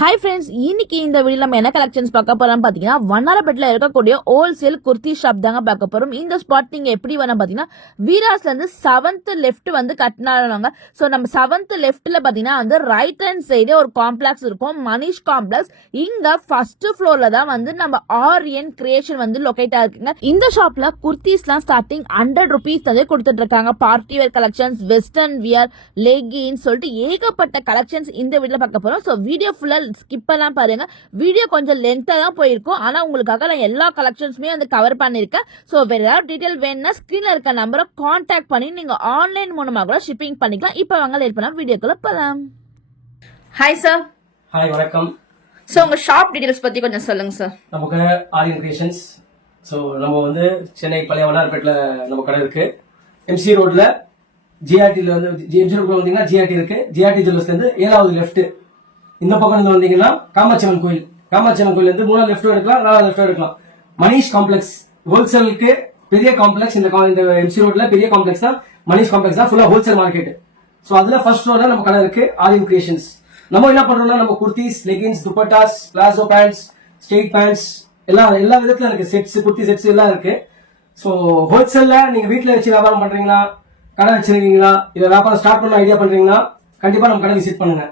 Hi friends, இன்னைக்கு இந்த வீடியோல நம்ம என்ன கலெக்ஷன்ஸ் பார்க்க போறோம்னு பாத்தீங்கன்னா வண்ணாரப்பேட்டையில இருக்கக்கூடிய ஹோல்சேல் குர்த்தி ஷாப் தாங்க பார்க்க போறோம். இந்த ஸ்பாட் நீங்க எப்படி வேணும் பாத்தீங்கன்னா வீராஸ்ல இருந்து 7th லெஃப்ட் வந்து கட்டினாங்க. ஸோ நம்ம 7th லெஃப்ட்ல பாத்தீங்கன்னா வந்து ரைட் ஹேண்ட் சைடு ஒரு காம்ப்ளெக்ஸ் இருக்கும், மனிஷ் காம்ப்ளெக்ஸ். இங்க ஃபர்ஸ்ட் ஃப்ளோர்ல தான் வந்து நம்ம ஆரியன் கிரியேஷன் வந்து லொகேட் ஆயிருக்குங்க. இந்த ஷாப்ல குர்த்திஸ்லாம் ஸ்டார்டிங் 100 rupees வந்து கொடுத்துட்டு இருக்காங்க. Party wear collections, western wear, leggings சொல்லிட்டு ஏகப்பட்ட கலெக்ஷன்ஸ் இந்த வீடியோல பார்க்க போறோம். ஸோ வீடியோ ஃபுல்லா ஸ்கிப் பண்ணலாம் பாருங்க. வீடியோ கொஞ்சம் லென்த்தா தான் போயிருக்கும், ஆனா உங்களுக்காக நான் எல்லா கலெக்ஷன்ஸுமே வந்து கவர் பண்ணிருக்கேன். ஸோ வேற ஏதாவது டீடைல் வேணும்னா ஸ்கிரீன்ல இருக்க நம்பரை கான்டாக்ட் பண்ணி நீங்க ஆன்லைன் மூலமா கூட ஷிப்பிங் பண்ணிக்கலாம். இப்போ வாங்க லேட் பண்ணலாம், வீடியோக்குள்ள போலாம். Hi sir. ஹாய், வணக்கம். ஸோ உங்க ஷாப் டீடைல்ஸ் பத்தி கொஞ்சம் சொல்லுங்க சார். நமக்கு ஆரியன் கிரியேஷன்ஸ். ஸோ நம்ம வந்து சென்னை பழைய வண்ணாரப்பேட்டில் நம்ம கடை இருக்கு. எம்சி ரோட்ல ஜிஆர்டியில் வந்து எம்சி ரோட்ல வந்தீங்கன்னா ஜிஆர்டி இருக்கு. ஜிஆர்டி ஜுவல்லர்ஸ்ல இருந்து 7வது லெஃப்ட் இந்த பக்கம் இருந்து வந்தீங்கன்னா காமாட்சியம்மன் கோயில், காமாட்சியம்மன் கோயில் இருந்து 3வது லெஃப்ட் எடுக்கலாம், 4வது லெஃப்ட் எடுக்கலாம். மனிஷ் காம்ப்ளெக்ஸ் ஹோல்சேலுக்கு பெரிய காம்ப்ளெக்ஸ். இந்த எம்சி ரோட்ல பெரிய காம்ப்ளெக்ஸ் தான் மனிஷ் காம்ப்ளெக்ஸ் தான், ஃபுல்லா ஹோல்சேல் மார்க்கெட். ஸோ அதுல ஃபர்ஸ்ட் ஃப்ளோர்ல நம்ம கடை இருக்கு, ஆரியன் கிரியேஷன்ஸ். நம்ம என்ன பண்றோம்னா நம்ம kurtis, leggings, dupattas, palazzo pants, straight pants எல்லா விதத்துல இருக்கு. செட்ஸ், குர்த்தி செட்ஸ் எல்லாம் இருக்கு. ஸோ ஹோல்சேல்ல நீங்க வீட்டுல வச்சு வியாபாரம் பண்றீங்களா, கடை வச்சிருக்கீங்களா, இதை வியாபாரம் ஸ்டார்ட் பண்ண ஐடியா பண்றீங்களா, கண்டிப்பா நம்ம கடை விசிட் பண்ணுங்க.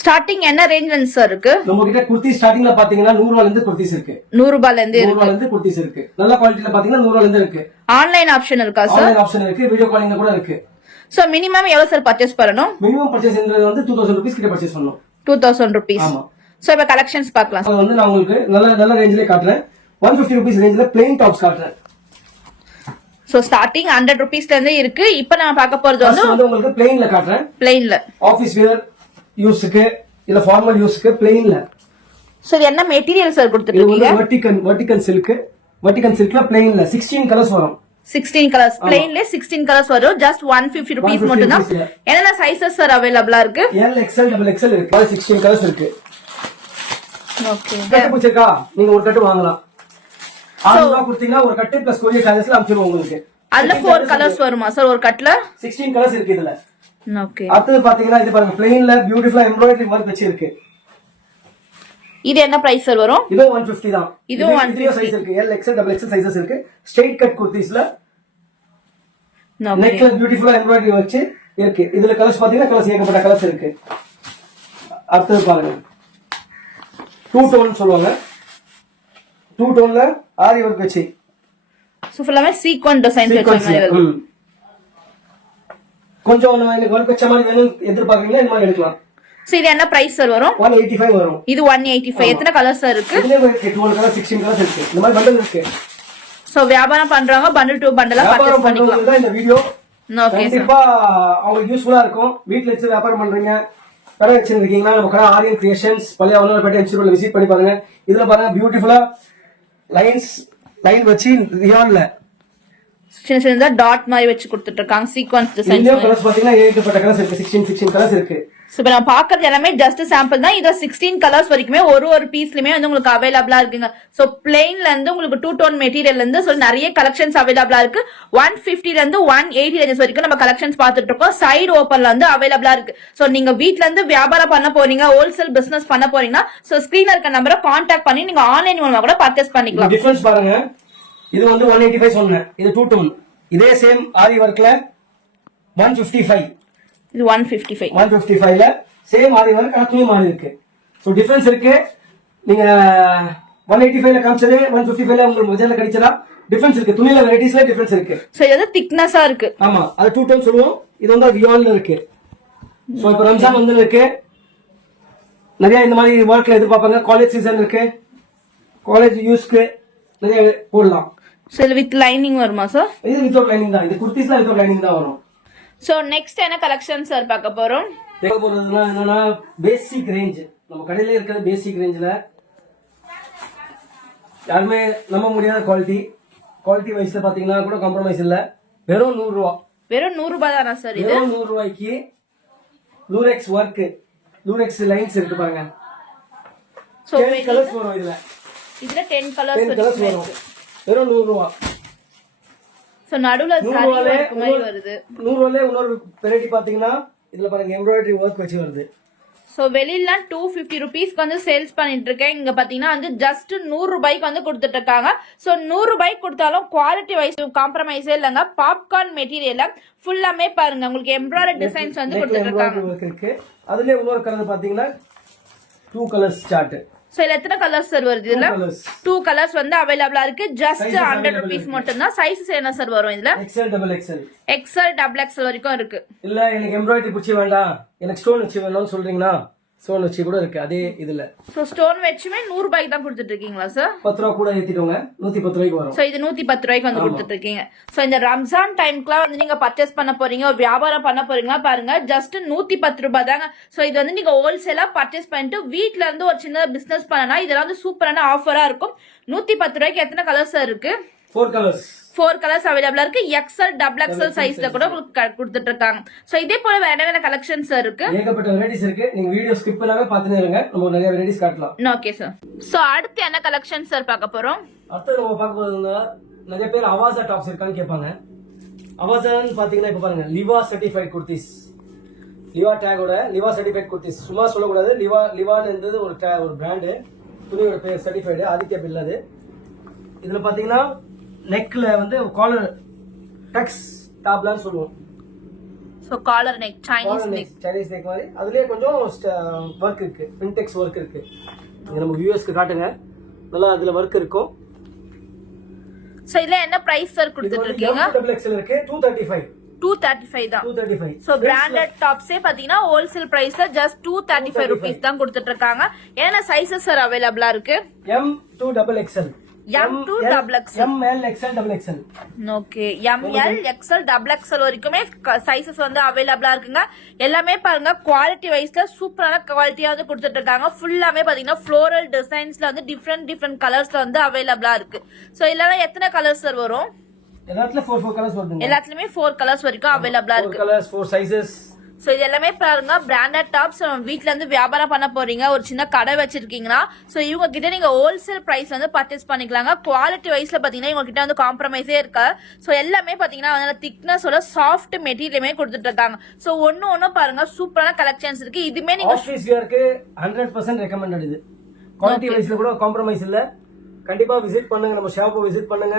ஸ்டார்டிங் என்ன ரேஞ்ச்ல சார் இருக்கு? நம்ம கிட்ட குர்த்தி ஸ்டார்டிங்ல பாத்தீங்கன்னா 100 ரூபாயில இருந்து குர்த்திஸ் இருக்கு. 100 ரூபாயில இருந்து குர்த்திஸ் இருக்கு. நல்ல குவாலிட்டில பாத்தீங்கன்னா 100 ரூபாயில இருந்து இருக்கு. ஆன்லைன் ஆப்ஷன் இருக்கா சார்? ஆன்லைன் ஆப்ஷன் இருக்கு, வீடியோ காலிங் கூட இருக்கு. சோ மினிமம் எவ்வளவு சார் பர்ச்சேஸ் பண்ணனும்? மினிமம் பர்ச்சேஸ்ன்றது வந்து 2000 rupees கிட்ட பர்ச்சேஸ் பண்ணனும். 2000 rupees. ஆமா. சோ இப்ப கலெக்ஷன்ஸ் பார்க்கலாம். அது வந்து நான் உங்களுக்கு நல்ல ரேஞ்சிலே காட்டுறேன். 150 rupees ரேஞ்சில plain tops காட்டுறேன். சோ ஸ்டார்டிங் 100 rupeesல இருந்து இருக்கு. இப்போ நான் பார்க்க போறது வந்து உங்களுக்கு plainல காட்டுறேன். plainல ஆபீஸ் வேர் யூஸ்க்கு இல்ல ஃபார்மல் யூஸ்க்கு plainல. சோ இது என்ன மெட்டீரியல் சார் கொடுத்திருக்கீங்க? Vertical silk. வெர்டிகல் சில்க்ல plainல 16 கலர்ஸ் வரும். 16 கலர்ஸ் plainல 16 கலர்ஸ் வரும். ஜஸ்ட் 150 rupees மட்டும் தான். என்னென்ன சைஸஸ் சார் அவேலபிளா இருக்கு? L, XL, XXL இருக்கு. 16 கலர்ஸ் இருக்கு. ஓகே. கட்டு பிடிச்சிருக்கா? நீங்க ஒரு கட்டு வாங்கலாம். 6 ரூபாய் கொடுத்தீங்கன்னா ஒரு கட்டு பிளஸ் கொரியர் சார்ஜஸ்ல அனுப்பிடுவோம் உங்களுக்கு. அதுல 4 கலர்ஸ் வருமா சார் ஒரு கட்ல? 16 கலர்ஸ் இருக்கு இதுல. ஓகே. அடுத்து பாத்தீங்கன்னா இது பாருங்க, plainல பியூட்டிஃபுல்லா எம்ப்ராய்டரி வர்க் வச்சு இருக்கு. இது என்ன பிரைஸ் சார் வரும்? இது 150 தான். இது 150 சைஸ் இருக்கு. L, XL, XXL சைஸஸ் இருக்கு. ஸ்ட்ரைட் கட் குர்த்திஸ்ல நெக்ல பியூட்டிஃபுல்லா எம்ப்ராய்டரி வச்சு இருக்கு. இதுல கலர்ஸ் பாத்தீங்கன்னா கலர்ஸ் ஏகப்பட்ட கலர்ஸ் இருக்கு. அடுத்து பாருங்க, 2 டோன் சொல்லுவாங்க. 2 டோன்ல ஆரி வர்க் வச்சு சோ ஃபுல்லாமே சீக்வென்ஸ் டிசைன் வச்ச மாதிரி இருக்கு. கொஞ்சம் எனக்கு வர்க் வச்ச மாதிரி வேணும் எதிர்பார்க்கறீங்களா, இந்த மாதிரி எடுக்கலாம். சோ இது என்ன பிரைஸ் சார் வரும்? 185 வரும். இது 185. எத்தனை கலர்ஸ் சார் இருக்கு? இதுல இருக்கு 12 கலர், 16 கலர்ஸ் இருக்கு. இந்த மாதிரி பண்டல் இருக்கு. சோ வியாபாரம் பண்றவங்க பண்டல் டு பண்டலா பர்ச்சேஸ் பண்ணிக்கலாம். இந்த வீடியோ ஓகே சார், கண்டிப்பா உங்களுக்கு யூஸ்ஃபுல்லா இருக்கும். வீட்ல வச்சு வியாபாரம் பண்றீங்க, கடை வச்சிருக்கீங்கன்னா நம்ம கடை ஆரியன் கிரியேஷன்ஸ் பழைய வண்ணாரப்பேட்டை எம்சி ரோட்ல விசிட் பண்ணி பாருங்க. இதுல பாருங்க பியூட்டிஃபுல்லா லைன் வச்சு ரியான்ல சின்ன சின்னதா டாட் மாதிரி வச்சு கொடுத்துட்டு இருக்காங்க. Sequence design. இந்த கலர்ஸ் பாத்தீங்கன்னா ஏகப்பட்ட கலர்ஸ் இருக்கு. 16 கலர்ஸ் இருக்கு. சோ இப்ப நம்ம பாக்குறது எல்லாமே ஜஸ்ட் சாம்பிள் தான். இது 16 கலர்ஸ் வரைக்குமே ஒரு பீஸ்லயுமே வந்து உங்களுக்கு அவைலபிளா இருக்குங்க. சோ பிளெயின்ல இருந்து உங்களுக்கு 2 டோன் மெட்டீரியல்ல இருந்து சோ நிறைய கலெக்ஷன்ஸ் அவைலபிளா இருக்கு. 150ல இருந்து 180 ரேஞ்சஸ் வரைக்கும் நம்ம கலெக்ஷன்ஸ் பாத்துட்டு இருக்கோம். சைடு ஓபன்ல வந்து அவைலபிளா இருக்கு. சோ நீங்க வீட்ல இருந்து வியாபாரம் பண்ண போறீங்க, ஹோல்சேல் பிசினஸ் பண்ண போறீங்கன்னா சோ ஸ்கிரீன்ல இருக்க நம்பரை கான்டாக்ட் பண்ணி நீங்க ஆன்லைன் மூலமா கூட பர்ச்சேஸ் பண்ணிக்கலாம். டிஃபரன்ஸ் பாருங்க, இது வந்து 185 சொன்னேன், இது 2 டோன். இதே சேம் ஆரி வர்க்ல 155. இது 155. 155ல சேம் ஆரி வர்க், ஆனா துணி மாறி இருக்கு. சோ டிஃபரன்ஸ் இருக்கு. நீங்க 185ல காமிச்சது 155ல உங்களுக்கு மொஜல்ல கிடைச்சதா டிஃபரன்ஸ் இருக்கு. துணில வெரைட்டிஸ்ல டிஃபரன்ஸ் இருக்கு. சோ இது திக்னஸா இருக்கு. ஆமா, அது 2 டோன் சொல்லுவோம். இது வந்து ரியான்ல இருக்கு. சோ இப்போ ரம்ஜான் வந்து இருக்கு, நிறைய இந்த மாதிரி வர்க்ல எதிர்பார்ப்பாங்க. காலேஜ் சீசன் இருக்கு, காலேஜ் யூஸ்க்கு நிறைய போடலாம். சோ வித் லைனிங் வருமா சார்? இது வித்அவுட் லைனிங் தான். இது குர்த்திஸ்ல வித்அவுட் லைனிங் தான் வரும். சோ நெக்ஸ்ட் என்ன கலெக்ஷன் சார் பார்க்க போறோம்? தேவை போறதுனா என்னன்னா பேசிக் ரேஞ்ச். நம்ம கடையில இருக்கிற பேசிக் ரேஞ்சில யாருமே நம்ப முடியாத குவாலிட்டி வைஸ்ல பாத்தீங்கன்னா கூட காம்ப்ரமைஸ் இல்ல. வெறும் 100 ரூபாய். வெறும் 100 ரூபாய் தானா சார்? இது 100 ரூபாய்க்கு லூரெக்ஸ் வர்க், லூரெக்ஸ் லைன்ஸ் இருக்கு பாருங்க. சோ 10 கலர்ஸ் வரும். இதுல 10 கலர்ஸ் வரும். வெறும் 100 ரூபாய். சோ நடுவுல சாரி வர்க் மாதிரி வருது. 100 ரூபாயில இன்னொரு வெரைட்டி பாத்தீங்கன்னா இதுல பாருங்க எம்ப்ராய்டரி வர்க் வச்சு வருது. ஸோ வெளியில 250 ருபீஸ்க்கு வந்து சேல்ஸ் பண்ணிட்டு இருக்கேன். இங்க பாத்தீங்கன்னா வந்து ஜஸ்ட் 100 ரூபாய்க்கு வந்து கொடுத்துட்டு இருக்காங்க. ஸோ 100 ரூபாய்க்கு கொடுத்தாலும் குவாலிட்டி வைஸ் காம்ப்ரமைஸே இல்லைங்க. பாப்கார்ன் மெட்டீரியல் ஃபுல்லாமே பாருங்க உங்களுக்கு எம்ப்ராய்டரி டிசைன்ஸ் வந்து கொடுத்துட்டு இருக்காங்க. அதுல இன்னொரு கலர் பாத்தீங்கன்னா 2 கலர்ஸ் சார்ட். சோ இதுல எத்தனை கலர்ஸ் சார் வருது? இதுல 2 கலர்ஸ் வந்து அவைலபிளா இருக்கு. ஜஸ்ட் 100 ருபீஸ் மட்டும் தான். சைஸஸ் என்ன சார் வரும் இதுல? XL double XL. XL double XL வரைக்கும் இருக்கு. இல்ல எனக்கு எம்ப்ராய்டரி பிடிச்சி வேண்டாம், எனக்கு ஸ்டோன் வச்சு வேணும்னு சொல்றீங்கன்னா ஸ்டோன் வச்சு கூட இருக்கு அதே இதுல. சோ ஸ்டோன் வச்சுமே 100 ரூபாய்க்கு தான் கொடுத்துட்டு இருக்கீங்களா சார்? 10 ரூபாய் கூட ஏத்திட்டோங்க, 110 ரூபாய்க்கு வரும். சோ இது 110 ரூபாய்க்கு வந்து கொடுத்துட்டு இருக்கீங்க. சோ இந்த ரம்ஜான் டைம்க்குலாம் வந்து நீங்க பர்ச்சேஸ் பண்ண போறீங்க, ஒரு வியாபாரம் பண்ண போறீங்களா பாருங்க, ஜஸ்ட் 110 ரூபாய் தாங்க. சோ இது வந்து நீங்க ஹோல்சேலா பர்ச்சேஸ் பண்ணிட்டு வீட்ல இருந்து ஒரு சின்ன பிசினஸ் பண்ணனா இதெல்லாம் வந்து சூப்பரான ஆஃபரா இருக்கும். 110 ரூபாய்க்கு எத்தனை கலர்ஸ் இருக்கு? 4 கலர்ஸ். 4 கலர்ஸ் அவைலபிளா இருக்கு. XL double XL சைஸ்ல கூட உங்களுக்கு கொடுத்துட்டு இருக்காங்க. சோ இதே போல வேற என்ன கலெக்ஷன்ஸ் இருக்கு? ஏகப்பட்ட வெரைட்டிஸ் இருக்கு. நீங்க வீடியோ ஸ்கிப் பண்ணாம பாத்துனே இருங்க, நம்ம நிறைய வெரைட்டிஸ் காட்டலாம். Okay sir. சோ அடுத்து என்ன கலெக்ஷன்ஸ் சார் பார்க்க போறோம்? அடுத்து நம்ம பார்க்க போறது நிறைய பேர் அவாசா டாப்ஸ் இருக்கான்னு கேட்பாங்க. அவாசான்னு பாத்தீங்கன்னா இப்ப பாருங்க, லிவா சர்டிஃபைட் குர்த்திஸ், லிவா டேகோட லிவா சர்டிஃபைட் குர்த்திஸ். சும்மா சொல்லக்கூடாது, லிவான்னு இருந்தது ஒரு பிராண்டு, துணியோட பேர் சர்டிஃபைடு, ஆதித்யா பில்லாது. இதுல பாத்தீங்கன்னா நெக்ல வந்து காலர் டக்ஸ் டாப்லான்னு சொல்லுவோம். So collar neck, Chinese neck மாதிரி. அதுலயே கொஞ்சம் வர்க் இருக்கு, பிரிண்டெக்ஸ் வர்க் இருக்கு. இங்க நம்ம வியூவர்ஸ்க்கு காட்டுங்க, நல்லா அதுல வர்க் இருக்கும். சோ இதுல என்ன பிரைஸ் சார் கொடுத்துட்டு இருக்கீங்க? டபுள் எக்ஸ்எல் இருக்கு, 235. 235 தான். 235. சோ பிராண்டட் டாப்ஸே பாத்தீங்கன்னா ஹோல்சேல் பிரைஸ்ல ஜஸ்ட் 235 ரூபீஸ் தான் கொடுத்துட்டு இருக்காங்க. என்ன சைஸஸ் சார் அவைலபிளா இருக்கு? M2 double XL. M2 double XL. ML XL double XL. Okay, ML XL double XL வரைக்குமே சைஸஸ் வந்து அவைலபிளா இருக்குங்க. எல்லாமே பாருங்க குவாலிட்டி வைஸ்ல சூப்பரான குவாலிட்டியா வந்து கொடுத்துட்டு இருக்காங்க. ஃபுல்லாமே பாத்தீங்கன்னா ஃப்ளோரல் டிசைன்ஸ்ல வந்து டிஃப்ரெண்ட் கலர்ஸ்ல வந்து அவைலபிளா இருக்கு. சோ இதெல்லாம் எத்தனை கலர்ஸ் சார் வரும்? எல்லாத்துலயும் 4 கலர்ஸ் வருதுங்க. எல்லாத்துலயுமே 4 கலர்ஸ் வரைக்கும் அவைலபிளா இருக்கு. 4 கலர்ஸ், 4 சைஸஸ். சோ இது எல்லாமே பாருங்க பிராண்டட் டாப்ஸ். வீட்ல இருந்து வியாபாரம் பண்ண போறீங்க, ஒரு சின்ன கடை வச்சிருக்கீங்கன்னா சோ இவங்க கிட்ட நீங்க ஹோல்சேல் பிரைஸ் வந்து பர்ச்சேஸ் பண்ணிக்கலாங்க. குவாலிட்டி வைஸ்ல பாத்தீங்கன்னா இவங்க கிட்ட வந்து காம்ப்ரமைஸே இருக்கா. சோ எல்லாமே பாத்தீங்கன்னா வந்து திக்னஸோட சாஃப்ட் மெட்டீரியலுமே கொடுத்துட்டு இருக்காங்க. சோ ஒன்னு பாருங்க சூப்பரான கலெக்ஷன்ஸ் இருக்கு. இதுமே நீங்க ஆஃபீஸ் வியருக்கு 100% ரெக்கமெண்டட். இது குவாலிட்டி வைஸ்ல கூட காம்ப்ரமைஸ் இல்ல. கண்டிப்பா விசிட் பண்ணுங்க, நம்ம ஷாப்பை விசிட் பண்ணுங்க.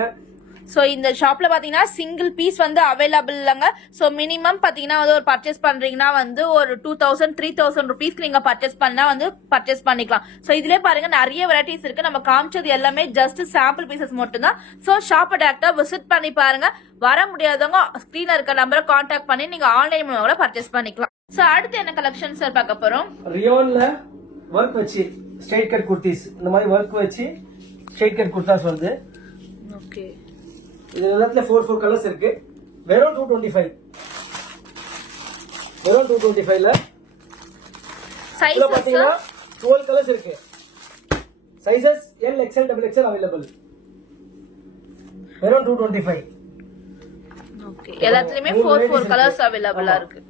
சோ இந்த ஷாப்ல பாத்தீங்கன்னா சிங்கிள் பீஸ் வந்து அவைலபிள் இல்லங்க. சோ மினிமம் பாத்தீங்கன்னா வந்து ஒரு பர்ச்சேஸ் பண்றீங்கன்னா வந்து ஒரு 2000 3000 ருபீஸ்க்கு நீங்க பர்ச்சேஸ் பண்ணா வந்து பர்ச்சேஸ் பண்ணிக்கலாம். சோ இதுலயே பாருங்க நிறைய வெரைட்டிஸ் இருக்கு. நம்ம காமிச்சது எல்லாமே ஜஸ்ட் சாம்பிள் பீசஸ் மட்டும் தான். சோ ஷாப்பை டேரக்டா விசிட் பண்ணி பாருங்க. வர முடியாதவங்க ஸ்கிரீன்ல இருக்க நம்பரை கான்டாக்ட் பண்ணி நீங்க ஆன்லைன் மூலமா கூட பர்ச்சேஸ் பண்ணிக்கலாம். சோ அடுத்து என்ன கலெக்ஷன் சார் பார்க்க போறோம்? ரியோன்ல வர்க் வச்சு ஸ்ட்ரைட் கட் குர்த்திஸ், இந்த மாதிரி வர்க் வச்சு ஸ்ட்ரைட் கட் குர்தாஸ் வருது. ஓகே, இது எல்லாத்துல 4 கலர்ஸ் இருக்கு. வெறும் 225. வெறும் 225ல சைஸ் பாத்தீங்கன்னா 12 கலர்ஸ் இருக்கு. Sizes L XL double XL available. வெறும் 225. ஓகே, எல்லாத்துலயுமே 4 கலர்ஸ் அவைலபிளா இருக்கு.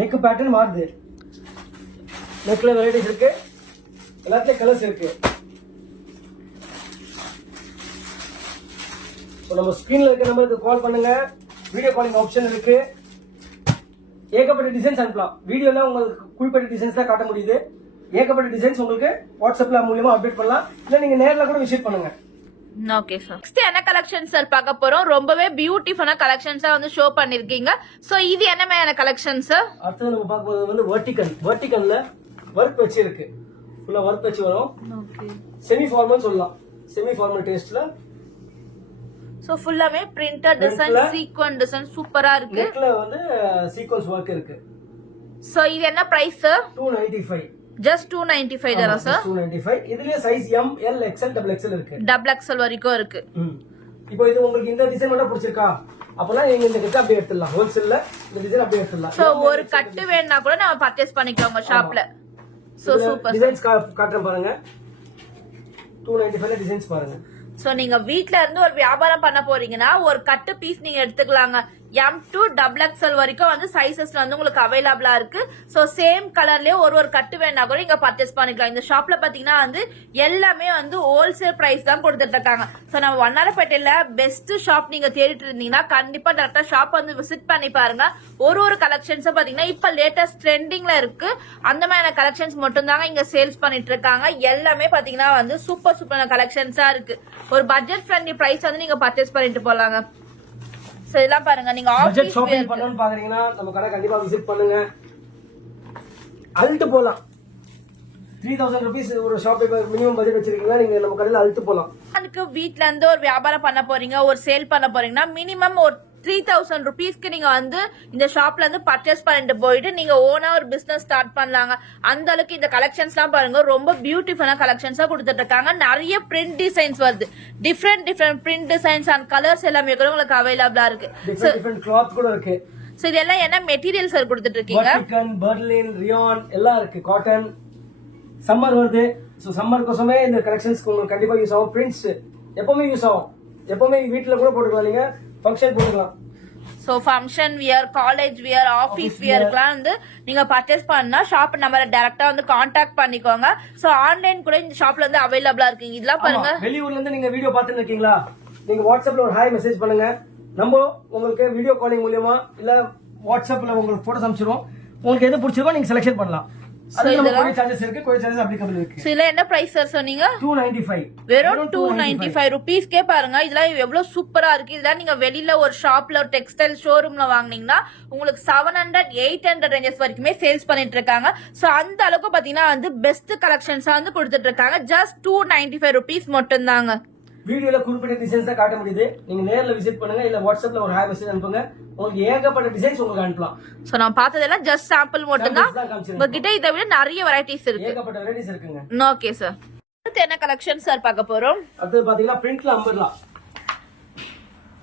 நெக் பேட்டர்ன் மாறுது. நெக்ல வெரைட்டிஸ் இருக்கு, எல்லாத்துலயும் கலர்ஸ் இருக்கு. நம்ம ஸ்கிரீன்ல இருக்க நம்பருக்கு கால் பண்ணுங்க. வீடியோ காலிங் ஆப்ஷன் இருக்கு. ஏகப்பட்ட டிசைன்ஸ் அனுப்பலாம். வீடியோல உங்களுக்கு குறிப்பிட்ட டிசைன்ஸ் தான் காட்ட முடியுது. ஏகப்பட்ட டிசைன்ஸ் உங்களுக்கு வாட்ஸ்அப்ல மூலமா அப்டேட் பண்ணலாம். இல்ல நீங்க நேர்ல கூட விசிட் பண்ணுங்க. Okay sir. நெக்ஸ்ட் என்ன கலெக்ஷன் சார் பார்க்க போறோம்? ரொம்பவே பியூட்டிஃபுல்லான கலெக்ஷன்ஸா வந்து ஷோ பண்ணிருக்கீங்க. சோ இது என்ன மாதிரியான கலெக்ஷன் சார்? அடுத்து நம்ம பார்க்க போறது வந்து வெர்டிகல்ல வர்க் வச்சு இருக்கு. ஃபுல்லா வர்க் வச்சு வரும். ஓகே, செமி ஃபார்மல் சொல்லலாம். செமி ஃபார்மல் டேஸ்ட்ல. சோ ஃபுல்லாமே பிரிண்டட் டிசைன், சீக்வென்ஸ் டிசைன் சூப்பரா இருக்கு. நெக்ல வந்து சீக்வென்ஸ் வர்க் இருக்கு. சோ இது என்ன பிரைஸ் சார்? 295. ஜஸ்ட் 295 தானா சார்? 295. இதுலயே size M L XL double XL இருக்கு. டபுள் XL வரைக்கும் இருக்கு. இப்போ இது உங்களுக்கு இந்த டிசைன் மட்டும் பிடிச்சிருக்கா? அப்பலாம் நீங்க இந்த கட் அப்படியே எடுத்துடலாம். ஹோல்சேல்ல இந்த டிசைன் அப்படியே எடுத்துடலாம். சோ ஒரு கட்டு வேணா கூட நம்ம பர்ச்சேஸ் பண்ணிக்கலாம் உங்க ஷாப்ல. So super. டிசைன்ஸ் காட்டுறேன் பாருங்க. 295ல டிசைன்ஸ் பாருங்க. சோ நீங்க வீட்ல இருந்து ஒரு வியாபாரம் பண்ண போறீங்கன்னா ஒரு கட்டு பீஸ் நீங்க எடுத்துக்கலாங்க. M2 XXL வரைக்கும் வந்து சைசஸ்ல வந்து உங்களுக்கு அவைலபிளா இருக்கு. சோ சேம் கலர்லயே ஒரு கட்டு வேணா கூட நீங்க பர்ச்சேஸ் பண்ணிக்கலாம். இந்த ஷாப்ல பாத்தீங்கன்னா வந்து எல்லாமே வந்து ஹோல்சேல் பிரைஸ் தான் கொடுத்துட்டு இருக்காங்க. சோ நம்ம வண்ணாரப்பேட்டையில பெஸ்ட் ஷாப் நீங்க தேடிட்டு இருந்தீங்கன்னா கண்டிப்பா டேரக்டா ஷாப் வந்து விசிட் பண்ணி பாருங்க. ஒரு கலெக்ஷன்ஸ் பாத்தீங்கன்னா இப்ப லேட்டஸ்ட் ட்ரெண்டிங்ல இருக்கு. அந்த மாதிரியான கலெக்ஷன்ஸ் மட்டும் தாங்க இங்க சேல்ஸ் பண்ணிட்டு இருக்காங்க. எல்லாமே பாத்தீங்கன்னா வந்து சூப்பரான கலெக்ஷன்ஸா இருக்கு. ஒரு பட்ஜெட் ஃப்ரெண்ட்லி பிரைஸ் வந்து நீங்க பர்ச்சேஸ் பண்ணிட்டு போலாங்க. சோ இதெல்லாம் பாருங்க, நீங்க பட்ஜெட் ஆபீஸ் ஷாப்பிங் பண்ணனும்னு பாக்குறீங்கன்னா நம்ம கடை கண்டிப்பா விசிட் பண்ணுங்க. அழுத்து போலாம். 3000 rupees ஒரு ஷாப்பிங் மினிமம் பட்ஜெட் வச்சிருக்கீங்கன்னா நீங்க நம்ம கடையில அழுத்து போலாம். அதுக்கு வீட்ல இருந்து ஒரு வியாபாரம் பண்ண போறீங்க, ஒரு சேல் பண்ண போறீங்கன்னா மினிமம் ஒரு 3000 rupeesக்கு நீங்க வந்து இந்த ஷாப்ல இருந்து பர்ச்சேஸ் பண்ணிட்டு போயிட்டு நீங்க ஓனா ஒரு பிசினஸ் ஸ்டார்ட் பண்ணலாங்க. அந்த அளவுக்கு இந்த கலெக்ஷன்ஸ் எல்லாம் பாருங்க, ரொம்ப பியூட்டிஃபுல்லான கலெக்ஷன்ஸா கொடுத்துட்டு இருக்காங்க. நிறைய பிரிண்ட் டிசைன்ஸ் வருது, different print designs and colours எல்லாமே கூட உங்களுக்கு அவைலபிளா இருக்கு. டிஃபரெண்ட் கிளாத் கூட இருக்கு. சோ இதெல்லாம் என்ன மெட்டீரியல் சார் கொடுத்துட்டு இருக்கீங்க? வர்டிகன், பெர்லின், ரியான் எல்லாம் இருக்கு. காட்டன். சம்மர் வருது. சோ சம்மர் கோசமே இந்த கலெக்ஷன்ஸ் உங்களுக்கு கண்டிப்பா யூஸ் ஆகும். பிரிண்ட்ஸ் எப்பவுமே யூஸ் ஆகும். எப்பவுமே வீட்ல கூட போட்டுக்கலாம், நீங்க ஃபங்க்ஷன் போட்டுக்கலாம். So function wear, college wear, office வியர்க்குலாம் வந்து நீங்க பர்ச்சேஸ் பண்ணா ஷாப் நம்பரை டைரக்டா வந்து கான்டாக்ட் பண்ணிக்கோங்க. சோ ஆன்லைன் கூட இந்த ஷாப்ல வந்து அவைலபிளா இருக்கு. இதெல்லாம் பாருங்க, வெளியூர்ல இருந்து நீங்க வீடியோ பார்த்துட்டு இருக்கீங்களா, நீங்க வாட்ஸ்அப்ல ஒரு ஹாய் மெசேஜ் பண்ணுங்க. நம்ம உங்களுக்கு வீடியோ காலிங் மூலமா இல்ல வாட்ஸ்அப்ல உங்களுக்கு போட்டோஸ் அனுப்பிச்சிருவோம். உங்களுக்கு எது பிடிச்சிருக்கோ நீங்க செலக்ஷன் பண்ணலாம். கொரியர் சார்ஜஸ் இருக்கு, கொரியர் சார்ஜஸ் அப்ளிகபிள் இருக்கு. சோ இதெல்லாம் என்ன பிரைஸ் சார் சொன்னீங்க? 295. வெறும் 295 rupeesக்கே பாருங்க. இதெல்லாம் எவ்வளவு சூப்பரா இருக்கு. இதெல்லாம் நீங்க வெளியில ஒரு ஷாப்ல ஒரு டெக்ஸ்டைல் ஷோரூம்ல வாங்குனீங்கன்னா உங்களுக்கு 700 800 ரேஞ்சஸ் வரைக்குமே சேல்ஸ் பண்ணிட்டு இருக்காங்க. சோ அந்த அளவுக்கு பாத்தீங்கன்னா வந்து பெஸ்ட் கலெக்ஷன்ஸா வந்து கொடுத்துட்டு இருக்காங்க. ஜஸ்ட் 295 rupees மட்டும் தாங்க. வீடியோல குறிப்பிட்ட டிசைன்ஸ் தான் காட்ட முடியுது. நீங்க நேர்ல விசிட் பண்ணுங்க, இல்ல வாட்ஸ்அப்ல ஒரு ஹாய் மெசேஜ் அனுப்புங்க. உங்களுக்கு ஏகப்பட்ட டிசைன்ஸ் உங்களுக்கு அனுப்பலாம். சோ நான் பார்த்ததெல்லாம் ஜஸ்ட் சாம்பிள் மட்டும் தான். உங்ககிட்ட இதை விட நிறைய வெரைட்டிஸ் இருக்கு. ஏகப்பட்ட வெரைட்டிஸ் இருக்குங்க. Okay sir. அடுத்து என்ன கலெக்ஷன் சார் பார்க்க போறோம்? அடுத்து பாத்தீங்கன்னா பிரிண்ட்ல அம்பர்லா.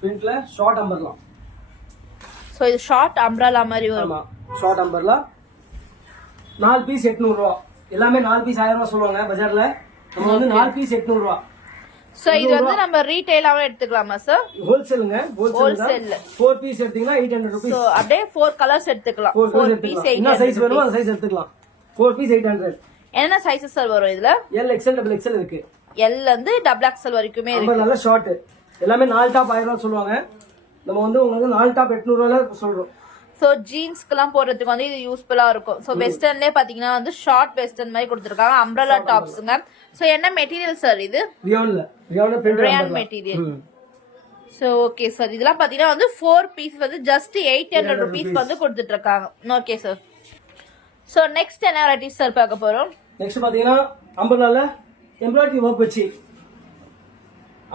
பிரிண்ட்ல ஷார்ட் அம்பர்லா. சோ இது ஷார்ட் அம்ப்ரெல்லா மாதிரி வரும். ஆமா, ஷார்ட் அம்பர்லா. 4 பீஸ் 800 ரூபாய். எல்லாமே 4 பீஸ் 1000 ரூபாய் சொல்லுவாங்க பஜார்ல. நம்ம வந்து 4 பீஸ் 800 ரூபாய். சோ இது வந்து நம்ம ரீட்டைலாவே எடுத்துக்கலாமா சார்? ஹோல்சேலுங்க. ஹோல்சேல் 4 பீஸ் எடுத்தீங்கன்னா 800 rupees. சோ அப்படியே 4 கலர்ஸ் எடுத்துக்கலாம். 4 பீஸ் என்ன சைஸ் வேணுமோ அந்த சைஸ் எடுத்துக்கலாம். 4 பீஸ் 800. என்ன சைஸஸ் சார் வரும் இதுல? L, XL, XXL இருக்கு. L இருந்து XXL வரைக்குமே இருக்கு. ரொம்ப நல்ல ஷார்ட். எல்லாமே 4 டாப் 1000 ரூபாய் சொல்லுவாங்க. நம்ம வந்து உங்களுக்கு 4 டாப் 800 ரூபாய்ல சொல்றோம். சோ ஜீன்ஸ்க்குலாம் போடுறதுக்கு வந்து இது யூஸ்ஃபுல்லா இருக்கும். சோ வெஸ்டர்ன்லயே பாத்தீங்கன்னா வந்து ஷார்ட் வெஸ்டர்ன் மாதிரி கொடுத்திருக்காங்க. அம்ப்ரெல்லா டாப்ஸ்ங்க. சோ என்ன மெட்டீரியல் சார் இது? Rayon material. So okay sir. இதெல்லாம் பாத்தீங்கன்னா வந்து 4 பீஸ் வந்து ஜஸ்ட் 800 rupees வந்து கொடுத்துட்டு இருக்காங்க. Okay sir. சோ நெக்ஸ்ட் என்ன வெரைட்டிஸ் சார் பார்க்க போறோம்? நெக்ஸ்ட் பாத்தீங்கன்னா அம்பர்லால எம்ப்ராய்டரி வர்க் வச்சு,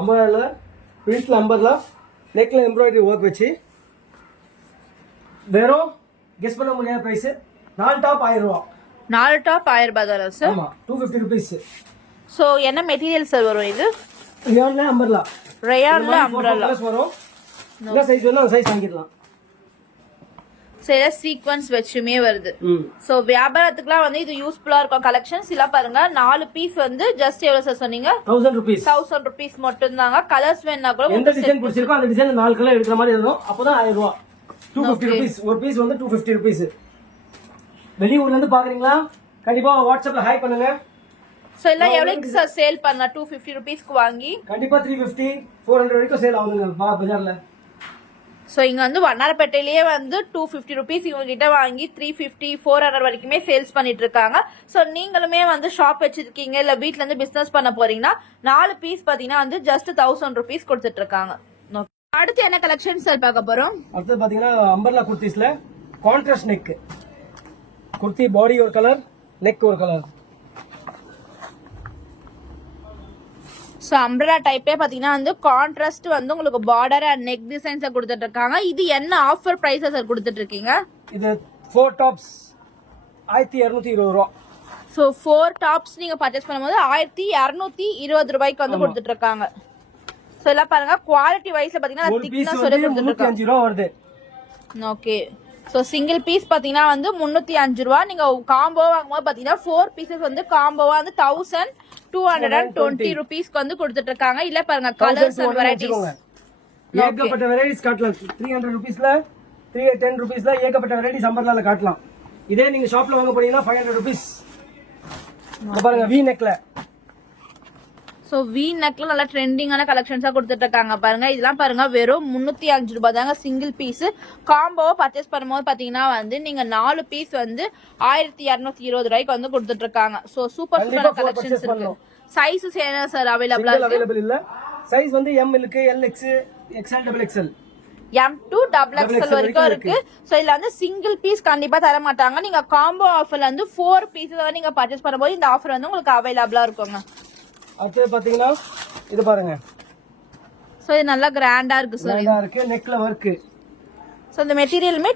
அம்பர்லால பிரிண்ட்ல அம்பர்லா, நெக்ல எம்ப்ராய்டரி வர்க் வச்சு வெறும் கெஸ் பண்ண முடியாத பிரைஸ் 4 டாப் 1000 ரூபாய். 4 டாப் 1000 ரூபாய் தானா சார்? ஆமா, 250 rupees. சோ என்ன மெட்டீரியல் சார் வரும் இது? ரயான்ல அம்பர்லா. ரயான்ல அம்ப்ரெல்லா வரும். என்ன சைஸ் வேணும் அந்த சைஸ் வாங்கிடலாம். சில சீக்வன்ஸ் வச்சுமே வருது. சோ வியாபாரத்துக்குலாம் வந்து இது யூஸ்ஃபுல்லா இருக்கும். கலெக்ஷன்ஸ் எல்லாம் பாருங்க. 4 பீஸ் வந்து ஜஸ்ட் எவ்வளவு சார் சொன்னீங்க? 1000 rupees. 1000 rupees மட்டும் தாங்க. கலர்ஸ் வேணா கூட எந்த டிசைன் பிடிச்சிருக்கோ அந்த டிசைன் 4 கலர் எடுக்கிற மாதிரி இருக்கும். அப்பதான் 1000 ரூபாய். 250 rupees. ஒரு பீஸ் வந்து 250 rupees. வெளியூர்ல இருந்து பாக்குறீங்களா, கண்டிப்பா வாட்ஸ்அப்ல ஹாய் பண்ணுங்க. சோ எல்லாம் எவ்வளவுக்கு சார் சேல் பண்ணா? 250 rupeesக்கு வாங்கி கண்டிப்பா 350 400 வரைக்கும் சேல் ஆகுதுங்க பஜார்ல. சோ இங்க வந்து வண்ணாரப்பேட்டையிலேயே வந்து 250 rupees இவங்க கிட்ட வாங்கி 350 400 வரைக்குமே சேல்ஸ் பண்ணிட்டு இருக்காங்க. சோ நீங்களுமே வந்து ஷாப் வச்சிருக்கீங்க இல்ல வீட்ல இருந்து பிசினஸ் பண்ண போறீங்கன்னா 4 பீஸ் பாத்தீங்கன்னா வந்து ஜஸ்ட் 1000 rupees கொடுத்துட்டு இருக்காங்க. அடுத்து என்ன கலெக்ஷன் சார் பார்க்க போறோம்? அடுத்து பாத்தீங்கன்னா அம்பர்லா குர்த்திஸ்ல கான்ட்ராஸ்ட் நெக். குர்த்தி பாடி ஒரு கலர், நெக் ஒரு கலர். சோ அம்ப்ரெல்லா டைப்பே பாத்தீங்கன்னா வந்து கான்ட்ராஸ்ட் வந்து உங்களுக்கு பார்டர் அண்ட் நெக் டிசைன்ஸ் கொடுத்துட்டு இருக்காங்க. இது என்ன ஆஃபர் பிரைஸ் சார் கொடுத்துட்டு இருக்கீங்க? இது 4 டாப்ஸ் 1220 ரூபாய். சோ 4 டாப்ஸ் நீங்க பர்ச்சேஸ் பண்ணும்போது 1220 ரூபாய்க்கு வந்து கொடுத்துட்டு இருக்காங்க. சோ எல்லாம் பாருங்க, குவாலிட்டி வைஸ்ல பாத்தீங்கன்னா திக்னஸ் வரை கொடுத்துட்டு இருக்காங்க. 305 ரூபாய் வருது. ஓகே. சோ சிங்கிள் பீஸ் பாத்தீங்கன்னா வந்து 305 ரூபாய். நீங்க காம்போ வாங்கும்போது பாத்தீங்கன்னா 4 பீசஸ் வந்து காம்போவா வந்து 1220 rupeesக்கு வந்து கொடுத்துட்டு இருக்காங்க. இல்ல பாருங்க கலர்ஸ் அண்ட் வெரைட்டிஸ் ஏகப்பட்ட வெரைட்டிஸ் காட்டலாம். 300 ருபீஸ்ல 310 ருபீஸ்ல ஏகப்பட்ட வெரைட்டிஸ் அம்பர்லால காட்டலாம். இதே நீங்க ஷாப்ல வாங்க போனீங்கன்னா 500 ருபீஸ். பாருங்க வி நெக்ல. சோ வி நெக்ல நல்ல ட்ரெண்டிங்கான கலெக்ஷன்ஸா கொடுத்துட்டு இருக்காங்க பாருங்க. இதெல்லாம் பாருங்க வெறும் 305 ரூபாய் தாங்க சிங்கிள் பீஸ். காம்போவா பர்ச்சேஸ் பண்ணும்போது பாத்தீங்கன்னா வந்து நீங்க 4 பீஸ் வந்து 1220 ரூபாய்க்கு வந்து கொடுத்துட்டு இருக்காங்க. சோ சூப்பர் சூப்பர் கலெக்ஷன்ஸ் இருக்கு. சைஸஸ் என்ன சார் அவைலபிளா இருக்கு? அவைலபிள் இல்ல. சைஸ் வந்து M இருக்கு, L X, XL, XXL. M2 XXL வரைக்கும் இருக்கு. சோ இதுல வந்து சிங்கிள் பீஸ் கண்டிப்பா தர மாட்டாங்க. நீங்க காம்போ ஆஃபர்ல வந்து 4 பீஸ் வந்து நீங்க பர்ச்சேஸ் பண்ணும்போது இந்த ஆஃபர் வந்து உங்களுக்கு அவைலபிளா இருக்குங்க. அடுத்து பாத்தீங்கன்னா இது பாருங்க. சோ இது நல்லா கிராண்டா இருக்கு சார். கிராண்டா இருக்கு, நெக்ல வர்க். சோ இந்த மெட்டீரியலுமே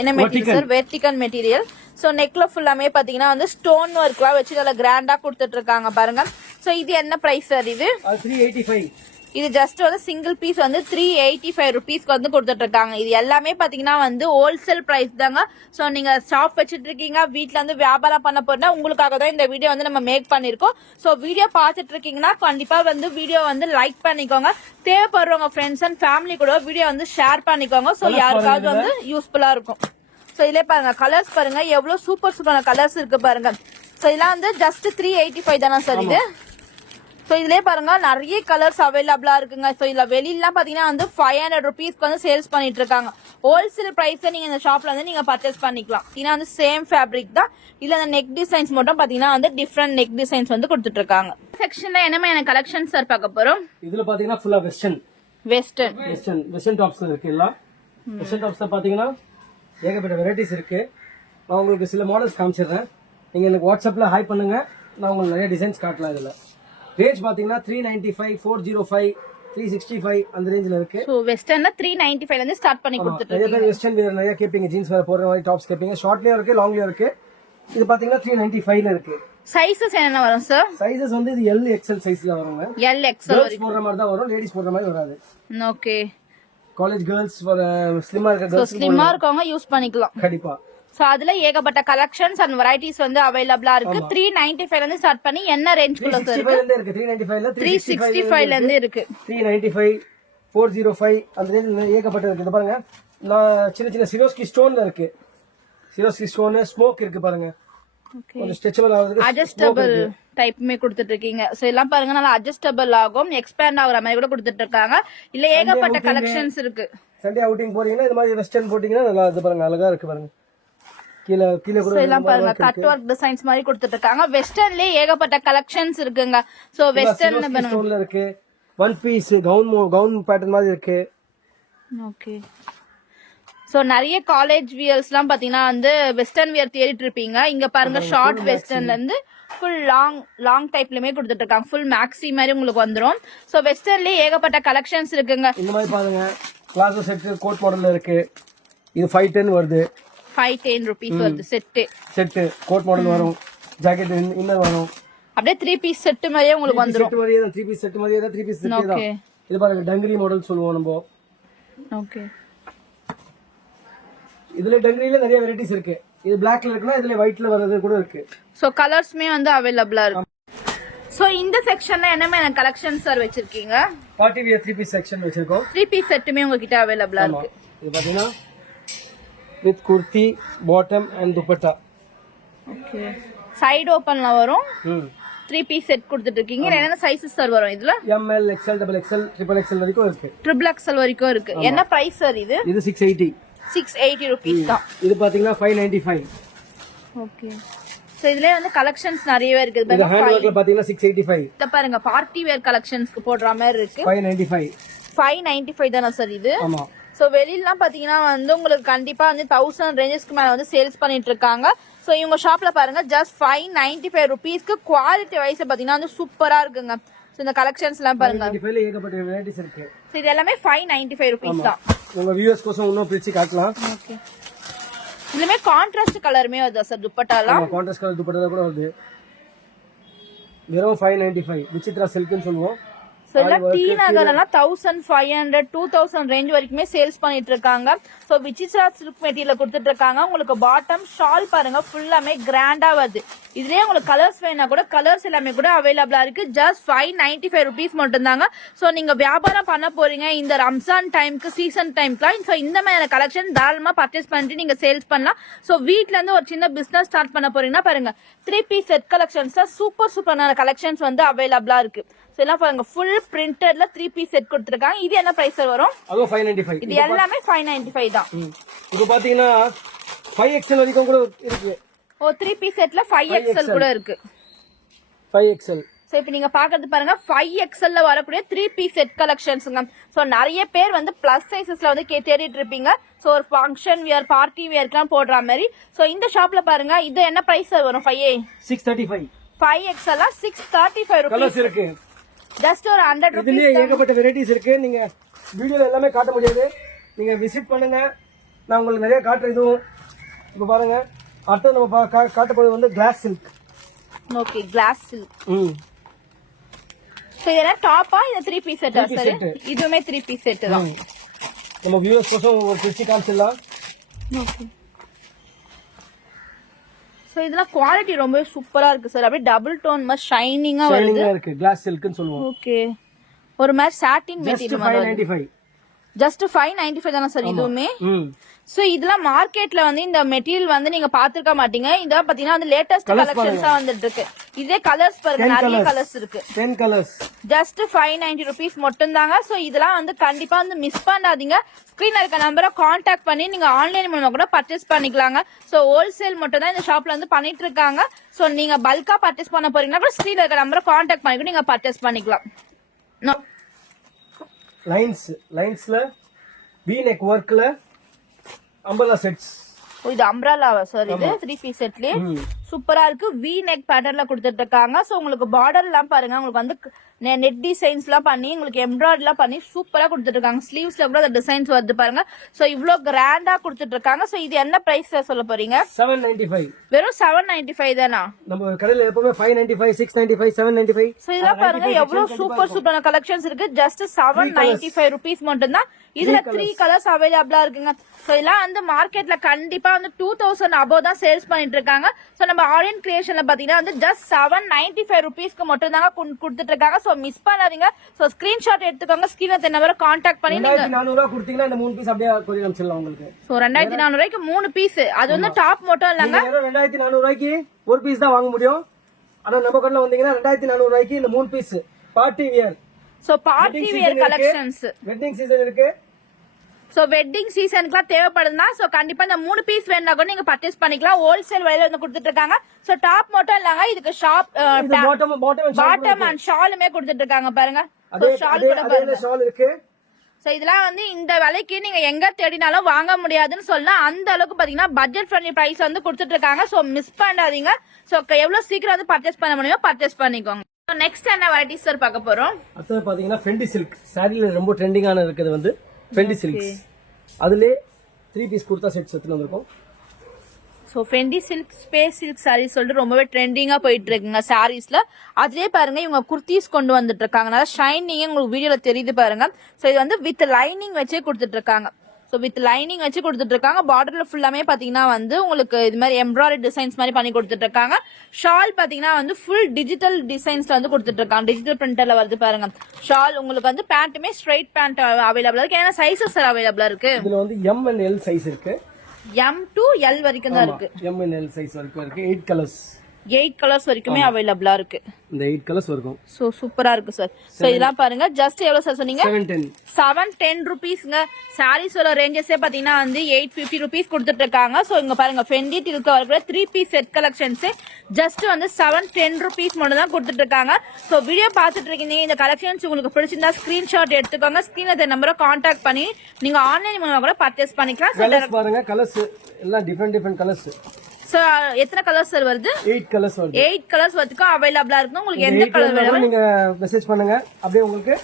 என்ன material sir? Vertical material. So நெக்ல ஃபுல்லாமே பாத்தீங்கன்னா வந்து ஸ்டோன் ஒர்க்லாம் வச்சு நல்லா கிராண்டா கொடுத்துட்டு இருக்காங்க பாருங்க. சோ இது என்ன பிரைஸ் சார்? இது 385. இது ஜஸ்ட் வந்து சிங்கிள் பீஸ் வந்து 385 ருபீஸ்க்கு வந்து கொடுத்துட்டு இருக்காங்க. இது எல்லாமே பாத்தீங்கன்னா வந்து ஹோல்சேல் பிரைஸ் தாங்க. சோ நீங்க ஷாப் வச்சிட்டு இருக்கீங்க, வீட்ல இருந்து வியாபாரம் பண்ண போறா உங்களுக்காக தான் இந்த வீடியோ வந்து நம்ம மேக் பண்ணிருக்கோம். சோ வீடியோ பாத்துட்டு இருக்கீங்கன்னா கண்டிப்பா வந்து வீடியோ வந்து லைக் பண்ணிக்கோங்க. தேவைப்படுறவங்க ஃப்ரெண்ட்ஸ் அண்ட் ஃபேமிலி கூட வீடியோ வந்து ஷேர் பண்ணிக்கோங்க. சோ யாருக்காவது வந்து யூஸ்ஃபுல்லா இருக்கும். சோ இதுல பாருங்க கலர்ஸ் பாருங்க எவ்வளவு சூப்பர் சூப்பரான கலர்ஸ் இருக்கு பாருங்க. சோ இதெல்லாம் வந்து ஜஸ்ட் 385 தானா சார் இது? சோ இதுலயே பாருங்க நிறைய கலர்ஸ் அவைலபிளா இருக்குங்க. சோ இதுல வெளியிலாம் பாத்தீங்கன்னா வந்து 500 ருபீஸ்க்கு வந்து சேல்ஸ் பண்ணிட்டு இருக்காங்க. ஹோல்சேல் பிரைஸ்ல நீங்க இந்த ஷாப்ல வந்து நீங்க பர்ச்சேஸ் பண்ணிக்கலாம். ஏன்னா வந்து சேம் ஃபேப்ரிக் தான். இல்ல அந்த நெக் டிசைன்ஸ் மட்டும் பாத்தீங்கன்னா வந்து டிஃப்ரெண்ட் நெக் டிசைன்ஸ் வந்து கொடுத்துட்டு இருக்காங்க. செக்ஷன்ல என்ன கலெக்ஷன்ஸ் சார் பார்க்க போறோம்? இதுல பாத்தீங்கன்னா ஃபுல்லா வெஸ்டர்ன் டாப்ஸ் இருக்கு. எல்லாம் வெஸ்டர்ன் டாப்ஸ்ல பாத்தீங்கன்னா ஏகப்பட்ட வெரைட்டிஸ் இருக்கு. நான் உங்களுக்கு சில மாடல்ஸ் காமிச்சிடுறேன். நீங்க எனக்கு வாட்ஸ்அப்ல ஹாய் பண்ணுங்க. நான் உங்களுக்கு நிறைய டிசைன்ஸ் காட்டலாம். இதுல ரேஞ்ச் பாத்தீங்கன்னா 395, 405, 365 அந்த ரேஞ்சில இருக்கு. சோ வெஸ்டர்ன்ல 395 ல இருந்து ஸ்டார்ட் பண்ணி கொடுத்துட்டு நிறைய பேர் வெஸ்டர்ன் வேர் நிறைய கேப்பீங்க, ஜீன்ஸ் வேர் போடுற மாதிரி டாப்ஸ் கேப்பீங்க. ஷார்ட்லயும் இருக்கு, லாங்லயும் இருக்கு. இது பாத்தீங்கன்னா 395 ல இருக்கு. சைஸஸ் என்ன வரும் சார்? சைஸஸ் வந்து இது L XL சைஸ்ல வருங்க. L XL வரைக்கும் போடுற மாதிரி தான் வரும், லேடிஸ் போடுற மாதிரி வராது. ஓகே. காலேஜ் கேர்ள்ஸ் ஸ்லிம்மா இருக்க கேர்ள்ஸ் ஸ்லிம்மா இருக்கவங்க யூஸ் பண்ணிக்கலாம் கண்டிப்பா. சோ அதுல ஏகப்பட்ட கலெக்ஷன்ஸ் அண்ட் வெரைட்டிஸ் வந்து அவைலபிளா இருக்கு. 395 ல இருந்து ஸ்டார்ட் பண்ணி என்ன ரேஞ்ச் குள்ள சார் இருக்கு? 395 ல 365 ல இருந்து இருக்கு. 395, 405 அந்த ரேஞ்சில ஏகப்பட்ட இருக்கு. இது பாருங்க சின்ன சின்ன சிரோஸ்கி ஸ்டோன்ல இருக்கு. சிரோஸ்கி ஸ்டோன் ஸ்மோக் இருக்கு பாருங்க. ஓகே. ஒரு ஸ்ட்ரெச்சபிள் ஆகுது, அட்ஜஸ்டபிள் டைப்மே கொடுத்துட்டு இருக்கீங்க. சோ எல்லாம் பாருங்க நல்லா அட்ஜஸ்டபிள் ஆகும், எக்ஸ்பேண்ட் ஆகுற மாதிரி கூட கொடுத்துட்டு இருக்காங்க. இல்ல ஏகப்பட்ட கலெக்ஷன்ஸ் இருக்கு. சண்டே அவுட்டிங் போறீங்கன்னா இந்த மாதிரி வெஸ்டர்ன் போட்டீங்கன்னா நல்லா இது பாருங்க அழகா இருக்கு பாருங்க. கீழ கூட எல்லாம் பாருங்க கட் வர்க் டிசைன்ஸ் மாதிரி கொடுத்துட்டு இருக்காங்க. வெஸ்டர்ன்லயே ஏகப்பட்ட கலெக்ஷன்ஸ் இருக்குங்க. சோ வெஸ்டர்ன் ஸ்டோன்ல இருக்கு. ஒன் பீஸ் கவுன் பேட்டர்ன் மாதிரி இருக்கு. ஓகே. சோ நிறைய காலேஜ் வியர்ஸ் எல்லாம் பாத்தீங்கன்னா வந்து வெஸ்டர்ன் வியர் தேடிட்டு இருப்பீங்க. இங்க பாருங்க ஷார்ட் வெஸ்டர்ன்ல இருந்து ஃபுல் லாங் டைப்லயுமே கொடுத்துட்டு இருக்காங்க. ஃபுல் மேக்ஸி மாதிரி உங்களுக்கு வந்துரும். சோ வெஸ்டர்ன்லயே ஏகப்பட்ட கலெக்ஷன்ஸ் இருக்குங்க. இந்த மாதிரி பாருங்க பிளாசோ செட் கோட் மாடல்ல இருக்கு. இது 510 வருது. 510 ருபீஸ் வருது செட் கோட் மாடல் வரும், ஜாக்கெட் இன்னர் வரும். அப்படியே 3 பீஸ் செட் மாதிரியே உங்களுக்கு வந்துரும். செட் மாதிரியே தான் 3 பீஸ் செட் மாதிரியே தான் 3 பீஸ் செட் தான். இது பாருங்க டங்கரி மாடல் சொல்லுவோம் நம்ம. ஓகே. இதுல டங்கரியில நிறைய வெரைட்டிஸ் இருக்கு. இது பிளாக்ல இருக்குனா இதுல ஒயிட்ல வரது கூட இருக்கு. சோ கலர்ஸ்மே வந்து அவேலபிளா இருக்கு. சோ இந்த செக்ஷன்ல என்ன கலெக்ஷன்ஸ் சார் வச்சிருக்கீங்க? பார்ட்டி வியர் 3 பீஸ் செக்ஷன் வச்சிருக்கோம். 3 பீஸ் செட்டுமே உங்ககிட்ட அவேலபிளா இருக்கு. இது பாத்தீங்கன்னா with kurti bottom and dupatta. Okay. Side ஓபன்ல வரும். 3 பீஸ் செட் கொடுத்துட்டு இருக்கீங்க. என்ன சைஸஸ் சார் வரும் இதுல? ML, XL, XXL, XXL வரைக்கும் இருக்கு. XXL வரைக்கும் இருக்கு. என்ன பிரைஸ் சார் இது? இது 680 ரூபீஸ் தான். இது பாத்தீங்கன்னா 595. ஓகே. சோ இதுல வந்து கலெக்ஷன்ஸ் நிறையவே இருக்கு. இது ஹேண்ட் வர்க்ல பாத்தீங்கன்னா 685. இத பாருங்க பார்ட்டி வேர் கலெக்ஷன்ஸ்க்கு போடுற மாதிரி இருக்கு. 595 தானா சார் இது? ஆமா. சோ வெளியிலாம் பாத்தீங்கன்னா வந்து உங்களுக்கு கண்டிப்பா வந்து 1000 ரேஞ்சஸ்க்கு மேல வந்து சேல்ஸ் பண்ணிட்டு இருக்காங்க. சோ இவங்க ஷாப்ல பாருங்க ஜஸ்ட் 595 ருபீஸ்க்கு குவாலிட்டி வைஸ் பாத்தீங்கன்னா வந்து சூப்பரா இருக்குங்க. சோ இந்த கலெக்ஷன்ஸ் எல்லாம் பாருங்க 595 ல ஏகப்பட்ட வெரைட்டிஸ் இருக்கு. சோ இது எல்லாமே 595 ருபீஸ் தான். உங்க வியூவர்ஸ் கோசம் இன்னும் பிரிச்சு காட்டலாம். ஓகே. இதுலமே கான்ட்ராஸ்ட் கலர்மே வருது சார் துப்பட்டாலாம். கான்ட்ராஸ்ட் கலர் துப்பட்டா கூட வருது. வெறும் 595 விசித்ரா சில்க்னு சொல்லுவோம். சோ எல்லாம் டி நகர் எல்லாம் 1500 2000 ரேஞ்ச் வரைக்குமே சேல்ஸ் பண்ணிட்டு இருக்காங்க. சோ விசித்ரா சில்க் மெட்டீரியல் கொடுத்துட்டு இருக்காங்க. உங்களுக்கு பாட்டம் ஷால் பாருங்க ஃபுல்லாமே கிராண்டா வருது. இதுலயே உங்களுக்கு கலர்ஸ் வேணா கூட கலர்ஸ் எல்லாமே கூட அவைலபிளா இருக்கு. ஜஸ்ட் 595 rupees மட்டும் தாங்க. சோ நீங்க வியாபாரம் பண்ண போறீங்க இந்த ரம்ஜான் டைம்க்கு, சீசன் டைம்க்குலாம் சோ இந்த மாதிரி கலெக்ஷன் தாராளமா பர்ச்சேஸ் பண்ணிட்டு நீங்க சேல்ஸ் பண்ணலாம். சோ வீட்ல இருந்து ஒரு சின்ன பிசினஸ் ஸ்டார்ட் பண்ண போறீங்கன்னா பாருங்க 3-piece செட் கலெக்ஷன்ஸ் சூப்பரான கலெக்ஷன்ஸ் வந்து அவைலபிளா இருக்கு. சோ எல்லாம் பாருங்க ஃபுல் பிரிண்டட்ல 3-piece செட் கொடுத்திருக்காங்க. இது என்ன பிரைஸ் வரும்? அது 595. இது எல்லாமே 595 தான். இது பாத்தீங்கன்னா 5XL வரைக்கும் கூட இருக்கு. ஓ 3-piece செட்ல 5XL கூட இருக்கு. 5XL. சோ இப்போ நீங்க பாக்குறது பாருங்க 5XL ல வரக்கூடிய 3-piece செட் கலெக்ஷன்ஸ்ங்க. சோ நிறைய பேர் வந்து பிளஸ் சைஸஸ்ல வந்து தேடிட்டு இருப்பீங்க. சோ ஒரு ஃபங்க்ஷன் வியர், பார்ட்டி வியர்க்குலாம் போடுற மாதிரி. சோ இந்த ஷாப்ல பாருங்க இது என்ன பிரைஸ் வரும்? 635. 5XL 635 கலர்ஸ் rupees இருக்கு. ஜஸ்ட் ஒரு 100 rupees. இதுலயே ஏகப்பட்ட வெரைட்டிஸ் இருக்கு. நீங்க வீடியோல எல்லாமே காட்ட முடியாது. நீங்க விசிட் பண்ணுங்க. நான் உங்களுக்கு நிறைய காட்டுறேன். இதுவும் இப்ப பாருங்க. அடுத்து நம்ம காட்ட போறது வந்து glass silk. Okay glass silk. So இதெல்லாம் டாப்பா இந்த 3-piece செட்டா சார்? இதுவுமே 3-piece செட் தான். நம்ம வியூவர்ஸ் கோசம் ஒரு பிரிச்சு காமிச்சிடலாம். ஓகே. சோ இதெல்லாம் குவாலிட்டி ரொம்ப சூப்பரா இருக்கு சார். அப்படியே டபுள் டோன் மாதிரி ஷைனிங்கா வருது. இருக்கு. கிளாஸ் சில்க்னு சொல்லுவோம். ஓகே. ஒரு மாதிரி சாட்டின் மெட்டீரியல் மாதிரி. 595. ஜஸ்ட் 595 தான சார் இதுவுமே? சோ இதெல்லாம் மார்க்கெட்ல வந்து இந்த மெட்டீரியல் வந்து நீங்க பாத்துக்க மாட்டீங்க. இதெல்லாம் பாத்தீங்கன்னா வந்து லேட்டஸ்ட் கலெக்ஷன்ஸா வந்துட்டு இருக்கு. இதே கலர்ஸ் பாருங்க நிறைய கலர்ஸ் இருக்கு. 10 கலர்ஸ். ஜஸ்ட் 590 rupees மட்டும் தாங்க. சோ இதெல்லாம் வந்து கண்டிப்பா வந்து மிஸ் பண்ணாதீங்க. ஸ்கிரீன்ல இருக்க நம்பரை காண்டாக்ட் பண்ணி நீங்க ஆன்லைன் மூலமா கூட பர்ச்சேஸ் பண்ணிக்கலாங்க. சோ ஹோல்சேல் மட்டும் தான் இந்த ஷாப்ல வந்து பண்ணிட்டு இருக்காங்க. சோ நீங்க பல்கா பர்ச்சேஸ் பண்ண போறீங்கன்னா கூட ஸ்கிரீன்ல இருக்க நம்பரை காண்டாக்ட் பண்ணி நீங்க பர்ச்சேஸ் பண்ணிக்கலாம். லைன்ஸ்ல வி நெக் ஒர்க்ல அம்பர்லா செட்ஸ். இது அம்ப்ரலாவா சார்? இது 3-piece செட்லயே சூப்பரா இருக்கு. வி நெக் பேட்டர்ன்ல கொடுத்துட்டு இருக்காங்க. சோ உங்களுக்கு பார்டர் எல்லாம் பாருங்க உங்களுக்கு வந்து நெட் டிசைன்ஸ் எல்லாம் பண்ணி உங்களுக்கு எம்ப்ராய்டரி எல்லாம் பண்ணி சூப்பரா கொடுத்துட்டு இருக்காங்க. ஸ்லீவ்ஸ்ல கூட அந்த டிசைன்ஸ் வருது பாருங்க. சோ இவ்ளோ கிராண்டா கொடுத்துட்டு இருக்காங்க. சோ இது என்ன பிரைஸ் சொல்ல போறீங்க? 795. வெறும் 795 தானா? நம்ம கடையில எப்பவுமே 595, 695, 795. சோ இதெல்லாம் பாருங்க எவ்வளவு சூப்பரான கலெக்ஷன்ஸ் இருக்கு. ஜஸ்ட் 795 rupees மட்டும் தான். இதுல 3 கலர்ஸ் அவைலபிளா இருக்குங்க. சோ இதெல்லாம் வந்து மார்க்கெட்ல கண்டிப்பா வந்து 2000 above தான் சேல்ஸ் பண்ணிட்டு இருக்காங்க. சோ நம்ம ஆரியன் கிரியேஷன்ல பாத்தீங்கன்னா வந்து ஜஸ்ட் 795 rupeesக்கு மட்டும் தாங்க கொடுத்துட்டு இருக்காங்க. சோ மிஸ் பண்ணாதீங்க. சோ ஸ்கிரீன்ஷாட் எடுத்துக்கோங்க. ஸ்கிரீன்ல தென்ன நம்பரை காண்டாக்ட் பண்ணி நீங்க 2400 ரூபாய் கொடுத்தீங்கன்னா இந்த 3 பீஸ் அப்படியே கொரியர் அனுப்பிடலாம் உங்களுக்கு. சோ 2400 ரூபாய்க்கு 3 பீஸ். அது வந்து டாப் மட்டும் இல்லங்க. 2400 ரூபாய்க்கு ஒரு பீஸ் தான் வாங்க முடியும். ஆனா நம்ம கடையில வந்தீங்கன்னா 2400 ரூபாய்க்கு இந்த 3 piece party wear. So party wear collections. Wedding season இருக்கு. சோ வெட்டிங் சீசனுக்குலாம் தேவைப்படுதுன்னா சோ கண்டிப்பா இந்த 3 பீஸ் வேணா கூட நீங்க பர்ச்சேஸ் பண்ணிக்கலாம். ஹோல்சேல் விலையில வந்து கொடுத்துட்டு இருக்காங்க. சோ டாப் மட்டும் இல்லங்க இதுக்கு ஷாப் பாட்டம் அண்ட் ஷாலுமே கொடுத்துட்டு இருக்காங்க பாருங்க. ஷால் கூட பாருங்க. ஷால் இருக்கு. சோ இதெல்லாம் வந்து இந்த விலைக்கு நீங்க எங்க தேடினாலும் வாங்க முடியாதுன்னு சொல்லலாம். அந்த அளவுக்கு பாத்தீங்கன்னா பட்ஜெட் ஃப்ரெண்ட்லி பிரைஸ் வந்து கொடுத்துட்டு இருக்காங்க. சோ மிஸ் பண்ணாதீங்க. சோ எவ்வளவு சீக்கிரம் வந்து பர்ச்சேஸ் பண்ண முடியுமோ பர்ச்சேஸ் பண்ணிக்கோங்க. நெக்ஸ்ட் என்ன வெரைட்டிஸ் சார் பார்க்க போறோம்? அடுத்து பாத்தீங்கன்னா ஃபெண்டி சில்க். சாரில ரொம்ப ட்ரெண்டிங்கான இருக்குது வந்து ஃபெண்டி சில்க்ஸ். அதுல 3 பீஸ் குர்தா செட்ஸ் எடுத்து வந்திருக்கோம். So Fendi silk space silk saris சொல்லிட்டு ரொம்பவே ட்ரெண்டிங்கா போயிட்டு இருக்குங்க சாரீஸ்ல. அதுலயே பாருங்க இவங்க குர்த்திஸ் கொண்டு வந்துட்டு இருக்காங்க. நல்லா ஷைனிங் உங்களுக்கு வீடியோல தெரியுது பாருங்க. சோ இது வந்து வித் லைனிங் வச்சே கொடுத்துட்டு இருக்காங்க. சோ வித் லைனிங் வச்சு கொடுத்துட்டு இருக்காங்க. பார்டர்ல ஃபுல்லாமே பாத்தீங்கன்னா வந்து உங்களுக்கு இது மாதிரி எம்ப்ராய்டரி டிசைன்ஸ் மாதிரி பண்ணி கொடுத்துட்டு இருக்காங்க. ஷால் பாத்தீங்கன்னா வந்து ஃபுல் டிஜிட்டல் டிசைன்ஸ்ல வந்து கொடுத்துட்டு இருக்காங்க. டிஜிட்டல் பிரிண்டர்ல வருது பாருங்க ஷால். உங்களுக்கு வந்து பேண்ட்டுமே ஸ்ட்ரைட் பேண்ட் அவைலபிளா இருக்கு. ஏன்னா சைசஸ் அவைலபிளா இருக்கு. இதுல வந்து M and L சைஸ் இருக்கு. M to L வரைக்கும் தான் இருக்கு. M and L சைஸ் வரைக்கும் இருக்கு. 8 கலர்ஸ். 8 கலர்ஸ் வரைக்குமே அவைலபிளா இருக்கு. இந்த 8 கலர்ஸ் வரைக்கும் சோ சூப்பரா இருக்கு சார். சோ இதெல்லாம் பாருங்க ஜஸ்ட் எவ்வளவு சார் சொன்னீங்க? 710 rupeesங்க. சாரீஸோட ரேஞ்சஸே பாத்தீங்கன்னா வந்து 850 rupees கொடுத்துட்டு இருக்காங்க. சோ இங்க பாருங்க ஃபெண்டி டில்க வர 3-piece செட் கலெக்ஷன்ஸ் ஜஸ்ட் வந்து 710 rupees மட்டும் தான் கொடுத்துட்டு இருக்காங்க. சோ வீடியோ பாத்துட்டு இருக்கீங்க. இந்த கலெக்ஷன்ஸ் உங்களுக்கு பிடிச்சிருந்தா ஸ்கிரீன்ஷாட் எடுத்துக்கோங்க. ஸ்கிரீன்ல இந்த நம்பரை காண்டாக்ட் பண்ணி நீங்க ஆன்லைன் மூலமா கூட பர்ச்சேஸ் பண்ணிக்கலாம். கலர்ஸ் பாருங்க. கலர்ஸ் எல்லாம் டிஃபரெண்ட் கலர்ஸ். சோ எத்தனை கலர்ஸ் சார் வருது? 8 கலர்ஸ் வருது. 8 கலர்ஸ் வரைக்கும் அவைலபிளா இருக்கு. உங்களுக்கு எந்த கலர் வேணும் நீங்க மெசேஜ் பண்ணுங்க. அப்படியே உங்களுக்கு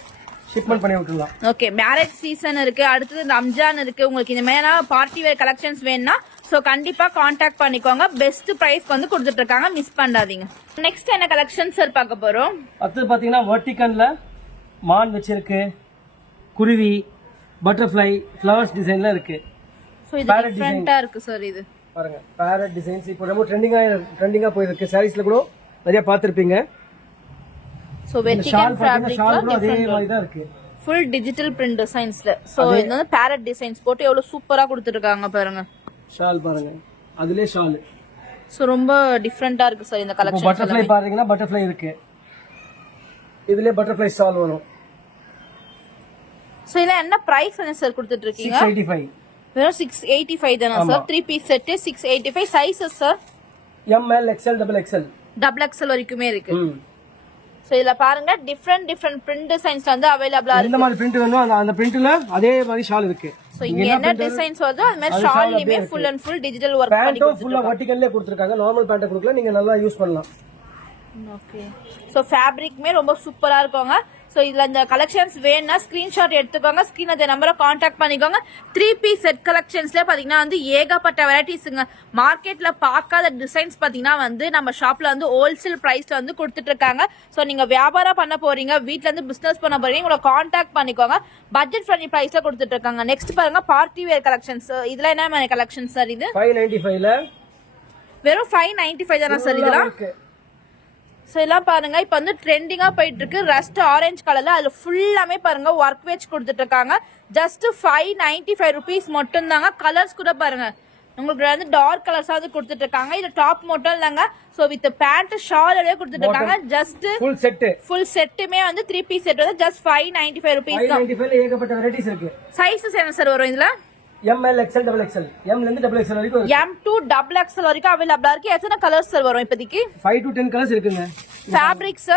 ஷிப்மென்ட் பண்ணி விட்டுறலாம். ஓகே மேரேஜ் சீசன் இருக்கு. அடுத்து ரம்ஜான் இருக்கு. உங்களுக்கு இந்த மாதிரி பார்ட்டி வேர் கலெக்ஷன்ஸ் வேணும்னா சோ கண்டிப்பா காண்டாக்ட் பண்ணிக்கோங்க. பெஸ்ட் பிரைஸ் வந்து கொடுத்துட்டு இருக்காங்க. மிஸ் பண்ணாதீங்க. நெக்ஸ்ட் என்ன கலெக்ஷன் சார் பார்க்க போறோம்? அடுத்து பாத்தீங்கன்னா வெர்டிகல்ல மான் வச்சிருக்கு. குருவி, பட்டர்ஃப்ளை, ஃப்ளவர்ஸ் டிசைன்ல இருக்கு. சோ இது டிஃபரண்டா இருக்கு சார். இது பாருங்க பேரட் டிசைன்ஸ் இப்போ ரொம்ப ட்ரெண்டிங்கா போயிருக்கு. சாரீஸ்ல கூட நிறைய பார்த்திருப்பீங்க. சோ வெட்டிகன் ஃபேப்ரிக்ல அதே மாதிரி தான் இருக்கு. ஃபுல் டிஜிட்டல் பிரிண்ட் டிசைன்ஸ்ல. சோ இது வந்து பேரட் டிசைன்ஸ் போட்டு எவ்வளவு சூப்பரா கொடுத்துருக்காங்க பாருங்க. ஷால் பாருங்க, அதுலயே ஷால். சோ ரொம்ப டிஃபரெண்டா இருக்கு சார் இந்த கலெக்ஷன். பட்டர்ஃப்ளை பாத்தீங்கன்னா பட்டர்ஃப்ளை இருக்கு, இதுலயே பட்டர்ஃப்ளை ஷால் வரும். சோ இதெல்லாம் என்ன பிரைஸ் என்ன சார் கொடுத்துட்டு இருக்கீங்க? 685. வெறும் 685 தானா sir? 3 piece set 685. Sizes sir ML XL XXL double XL வரைக்குமே இருக்கு. சோ இதுல பாருங்க டிஃபரெண்ட் பிரிண்ட் டிசைன்ஸ் வந்து அவைலபிளா இருக்கு. இந்த மாதிரி பிரிண்ட் வேணும் அந்த பிரிண்ட்ல அதே மாதிரி ஷால் இருக்கு. சோ இங்க என்ன டிசைன்ஸ் வருதோ அது மாதிரி ஷால்லியுமே full and full digital work பண்ணி பேண்ட்டும் ஃபுல்லா வெர்டிகல்லே கொடுத்திருக்காங்க. நார்மல் பேண்ட் கொடுக்கல, நீங்க நல்லா யூஸ் பண்ணலாம். ஓகே. சோ ஃபேப்ரிக்மே ரொம்ப சூப்பரா இருக்குங்க. சோ இதுல இந்த கலெக்ஷன்ஸ் வேணும்னா ஸ்கிரீன்ஷாட் எடுத்துக்கோங்க, ஸ்கிரீன்ல இந்த நம்பரை காண்டாக்ட் பண்ணிக்கோங்க. 3 பீஸ் செட் கலெக்ஷன்ஸ்ல பாத்தீங்கன்னா வந்து ஏகப்பட்ட வெரைட்டிஸ்ங்க. மார்க்கெட்ல பார்க்காத டிசைன்ஸ் பாத்தீங்கன்னா வந்து நம்ம ஷாப்ல வந்து ஹோல்சேல் பிரைஸ்ல வந்து கொடுத்துட்டு இருக்காங்க. சோ நீங்க வியாபாரம் பண்ண போறீங்க, வீட்ல இருந்து பிசினஸ் பண்ண போறீங்க, உங்களை காண்டாக்ட் பண்ணிக்கோங்க. பட்ஜெட் ஃப்ரெண்ட்லி பிரைஸ்ல கொடுத்துட்டு இருக்காங்க. நெக்ஸ்ட் பாருங்க பார்ட்டி வேர் கலெக்ஷன்ஸ். இதுல என்ன மாதிரி கலெக்ஷன் சார்? இது 595 ல வெறும் 595 தானா சார் இதெல்லாம்? ஸோ இதெல்லாம் பாருங்க இப்போ வந்து ட்ரெண்டிங்கா போயிட்டு இருக்கு. ரஸ்ட் ஆரஞ்சு கலர்ல அதுல ஃபுல்லாமே பாருங்க ஒர்க் வச்சு கொடுத்துட்டு இருக்காங்க. ஜஸ்ட் 595 ருபீஸ் மட்டும் தாங்க. கலர்ஸ் கூட பாருங்க உங்களுக்கு வந்து டார்க் கலர்ஸ் வந்து கொடுத்துட்டு இருக்காங்க. இது டாப் மட்டும் இல்லங்க, சோ வித் பேண்ட் ஷாலோட கொடுத்துட்டு இருக்காங்க. ஜஸ்ட் ஃபுல் செட்டுமே வந்து 3 பீஸ் செட் வந்து ஜஸ்ட் 595 ருபீஸ் தான். 595 ல ஏகப்பட்ட வெரைட்டிஸ் இருக்கு. சைஸஸ் என்ன சார் வரும் இதுல? ML XL XXL, M ல இருந்து XXL வரைக்கும் இருக்கு. M to XXL வரைக்கும் அவேலபிளா இருக்கு. எத்தனை கலர்ஸ் சார் வரும் இப்போதைக்கு? 5 to 10 கலர்ஸ் இருக்குங்க. ஃபேப்ரிக்ஸ்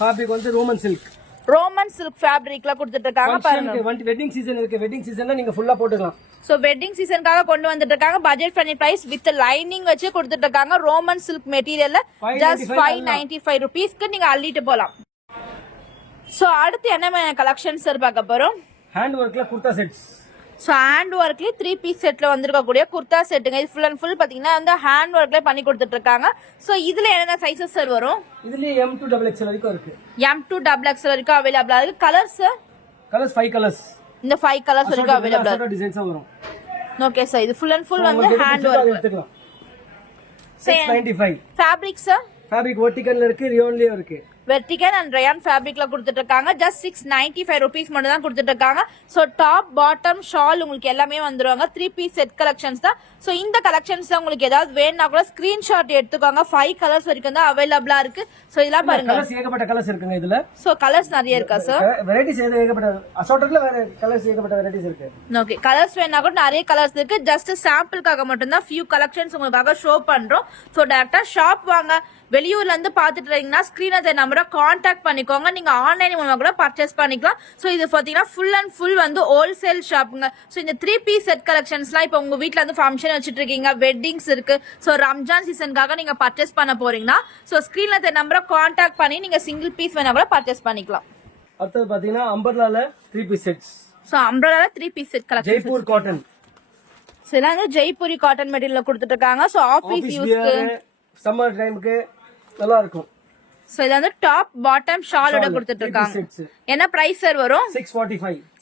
ஃபேப்ரிக் வந்து ரோமன் சில்க் ஃபேப்ரிக்ல கொடுத்துட்டு இருக்காங்க பாருங்க. வெட்டிங் சீசன் இருக்கு, வெட்டிங் சீசன்ல நீங்க ஃபுல்லா போட்டுக்கலாம். சோ வெட்டிங் சீசனுக்காக கொண்டு வந்துட்டு இருக்காங்க. Budget friendly price with lining வச்சு கொடுத்துட்டு இருக்காங்க. ரோமன் சில்க் மெட்டீரியல்ல ஜஸ்ட் 595 ருபீஸ்க்கு நீங்க அள்ளிட்டு போலாம். சோ அடுத்து என்ன கலெக்ஷன் சார் பார்க்க போறோம்? ஹேண்ட் ஒர்க்ல குர்தா செட்ஸ். சோ ஹேண்ட் ஒர்க்லயே 3 பீஸ் செட்ல வந்திருக்கக்கூடிய குர்தா செட்டுங்க. இது ஃபுல் அண்ட் ஃபுல் பாத்தீங்கன்னா அந்த ஹேண்ட் ஒர்க்ல பண்ணி கொடுத்துட்டு இருக்காங்க. சோ இதுல என்னென்ன சைஸஸ் சார் வரும்? இதுல M to XXL வரைக்கும் இருக்கு. M to XXL வரைக்கும் அவேலபிளா இருக்கு. Colours 5 colours. இந்த 5 கலர்ஸ் வரைக்கும் அவேலபிளா இருக்கு. டிசைன்ஸா வரும். ஓகே சார், இது ஃபுல் அண்ட் ஃபுல் வந்து ஹேண்ட் ஒர்க் எடுத்துக்கலாம். 695. ஃபேப்ரிக்ஸ் ஃபேப்ரிக் வெர்டிகல்ல இருக்கு, ரியோன்லயே இருக்கு. வெர்டிகல் அண்ட் ரயான் ஃபேப்ரிக்ல கொடுத்துட்டு இருக்காங்க. ஜஸ்ட் 695 ருபீஸ் மட்டும் தான் கொடுத்துட்டு இருக்காங்க. சோ டாப் பாட்டம் ஷால் உங்களுக்கு எல்லாமே வந்துருவாங்க. 3 பீஸ் செட் கலெக்ஷன்ஸ் தான். சோ இந்த கலெக்ஷன்ஸ் உங்களுக்கு ஏதாவது வேணும்னா கூட ஸ்கிரீன்ஷாட் எடுத்துக்கோங்க. 5 கலர்ஸ் வரைக்கும் தான் அவைலபிளா இருக்கு. சோ இதெல்லாம் பாருங்க, கலர்ஸ் ஏகப்பட்ட கலர்ஸ் இருக்குங்க இதுல. சோ கலர்ஸ் நிறைய இருக்கா சார்? வெரைட்டிஸ் ஏகப்பட்ட அசார்ட்டட்ல வேற கலர்ஸ் ஏகப்பட்ட வெரைட்டிஸ் இருக்கு. ஓகே, கலர்ஸ் வேணா கூட நிறைய கலர்ஸ் இருக்கு. ஜஸ்ட் சாம்பிளுக்காக மட்டும் தான் ஃபியூ கலெக்ஷன்ஸ் உங்களுக்காக ஷோ பண்றோம். சோ டைரக்டா ஷாப் வாங்க. வெளியூர்ல இருந்து பாத்துட்டு இருக்கீங்கன்னா ஸ்கிரீன்ல நம்பரை காண்டாக்ட் பண்ணிக்கோங்க. நீங்க ஆன்லைன் மூலமா கூட பர்ச்சேஸ் பண்ணிக்கலாம். சோ இது பாத்தீங்கன்னா ஃபுல் அண்ட் ஃபுல் வந்து ஹோல்சேல் ஷாப்புங்க. சோ இந்த 3 பீஸ் செட் கலெக்ஷன்ஸ்லாம் இப்போ உங்க வீட்ல வந்து ஃபங்க்ஷன் வச்சிட்டு இருக்கீங்க, வெட்டிங்ஸ் இருக்கு, சோ ரம்ஜான் சீசனுக்காக நீங்க பர்ச்சேஸ் பண்ண போறீங்கன்னா சோ ஸ்கிரீன்ல நம்பரை காண்டாக்ட் பண்ணி நீங்க சிங்கிள் பீஸ் வேணா கூட பர்ச்சேஸ் பண்ணிக்கலாம். அடுத்து பாத்தீங்கன்னா அம்பர்லால 3 பீஸ் செட்ஸ். சோ அம்பர்லால 3 piece set collection. Jaipur cotton. So எல்லாமே ஜெய்ப்பூரி காட்டன் மெட்டீரியல்ல கொடுத்துட்டு இருக்காங்க. சோ ஆபீஸ் யூஸ்க்கு, சம்மர் டைமுக்கு நல்லா இருக்கும். சோ இது வந்து டாப் பாட்டம் ஷாலோட கொடுத்துட்டு இருக்காங்க. என்ன பிரைஸ் சார் வரும்?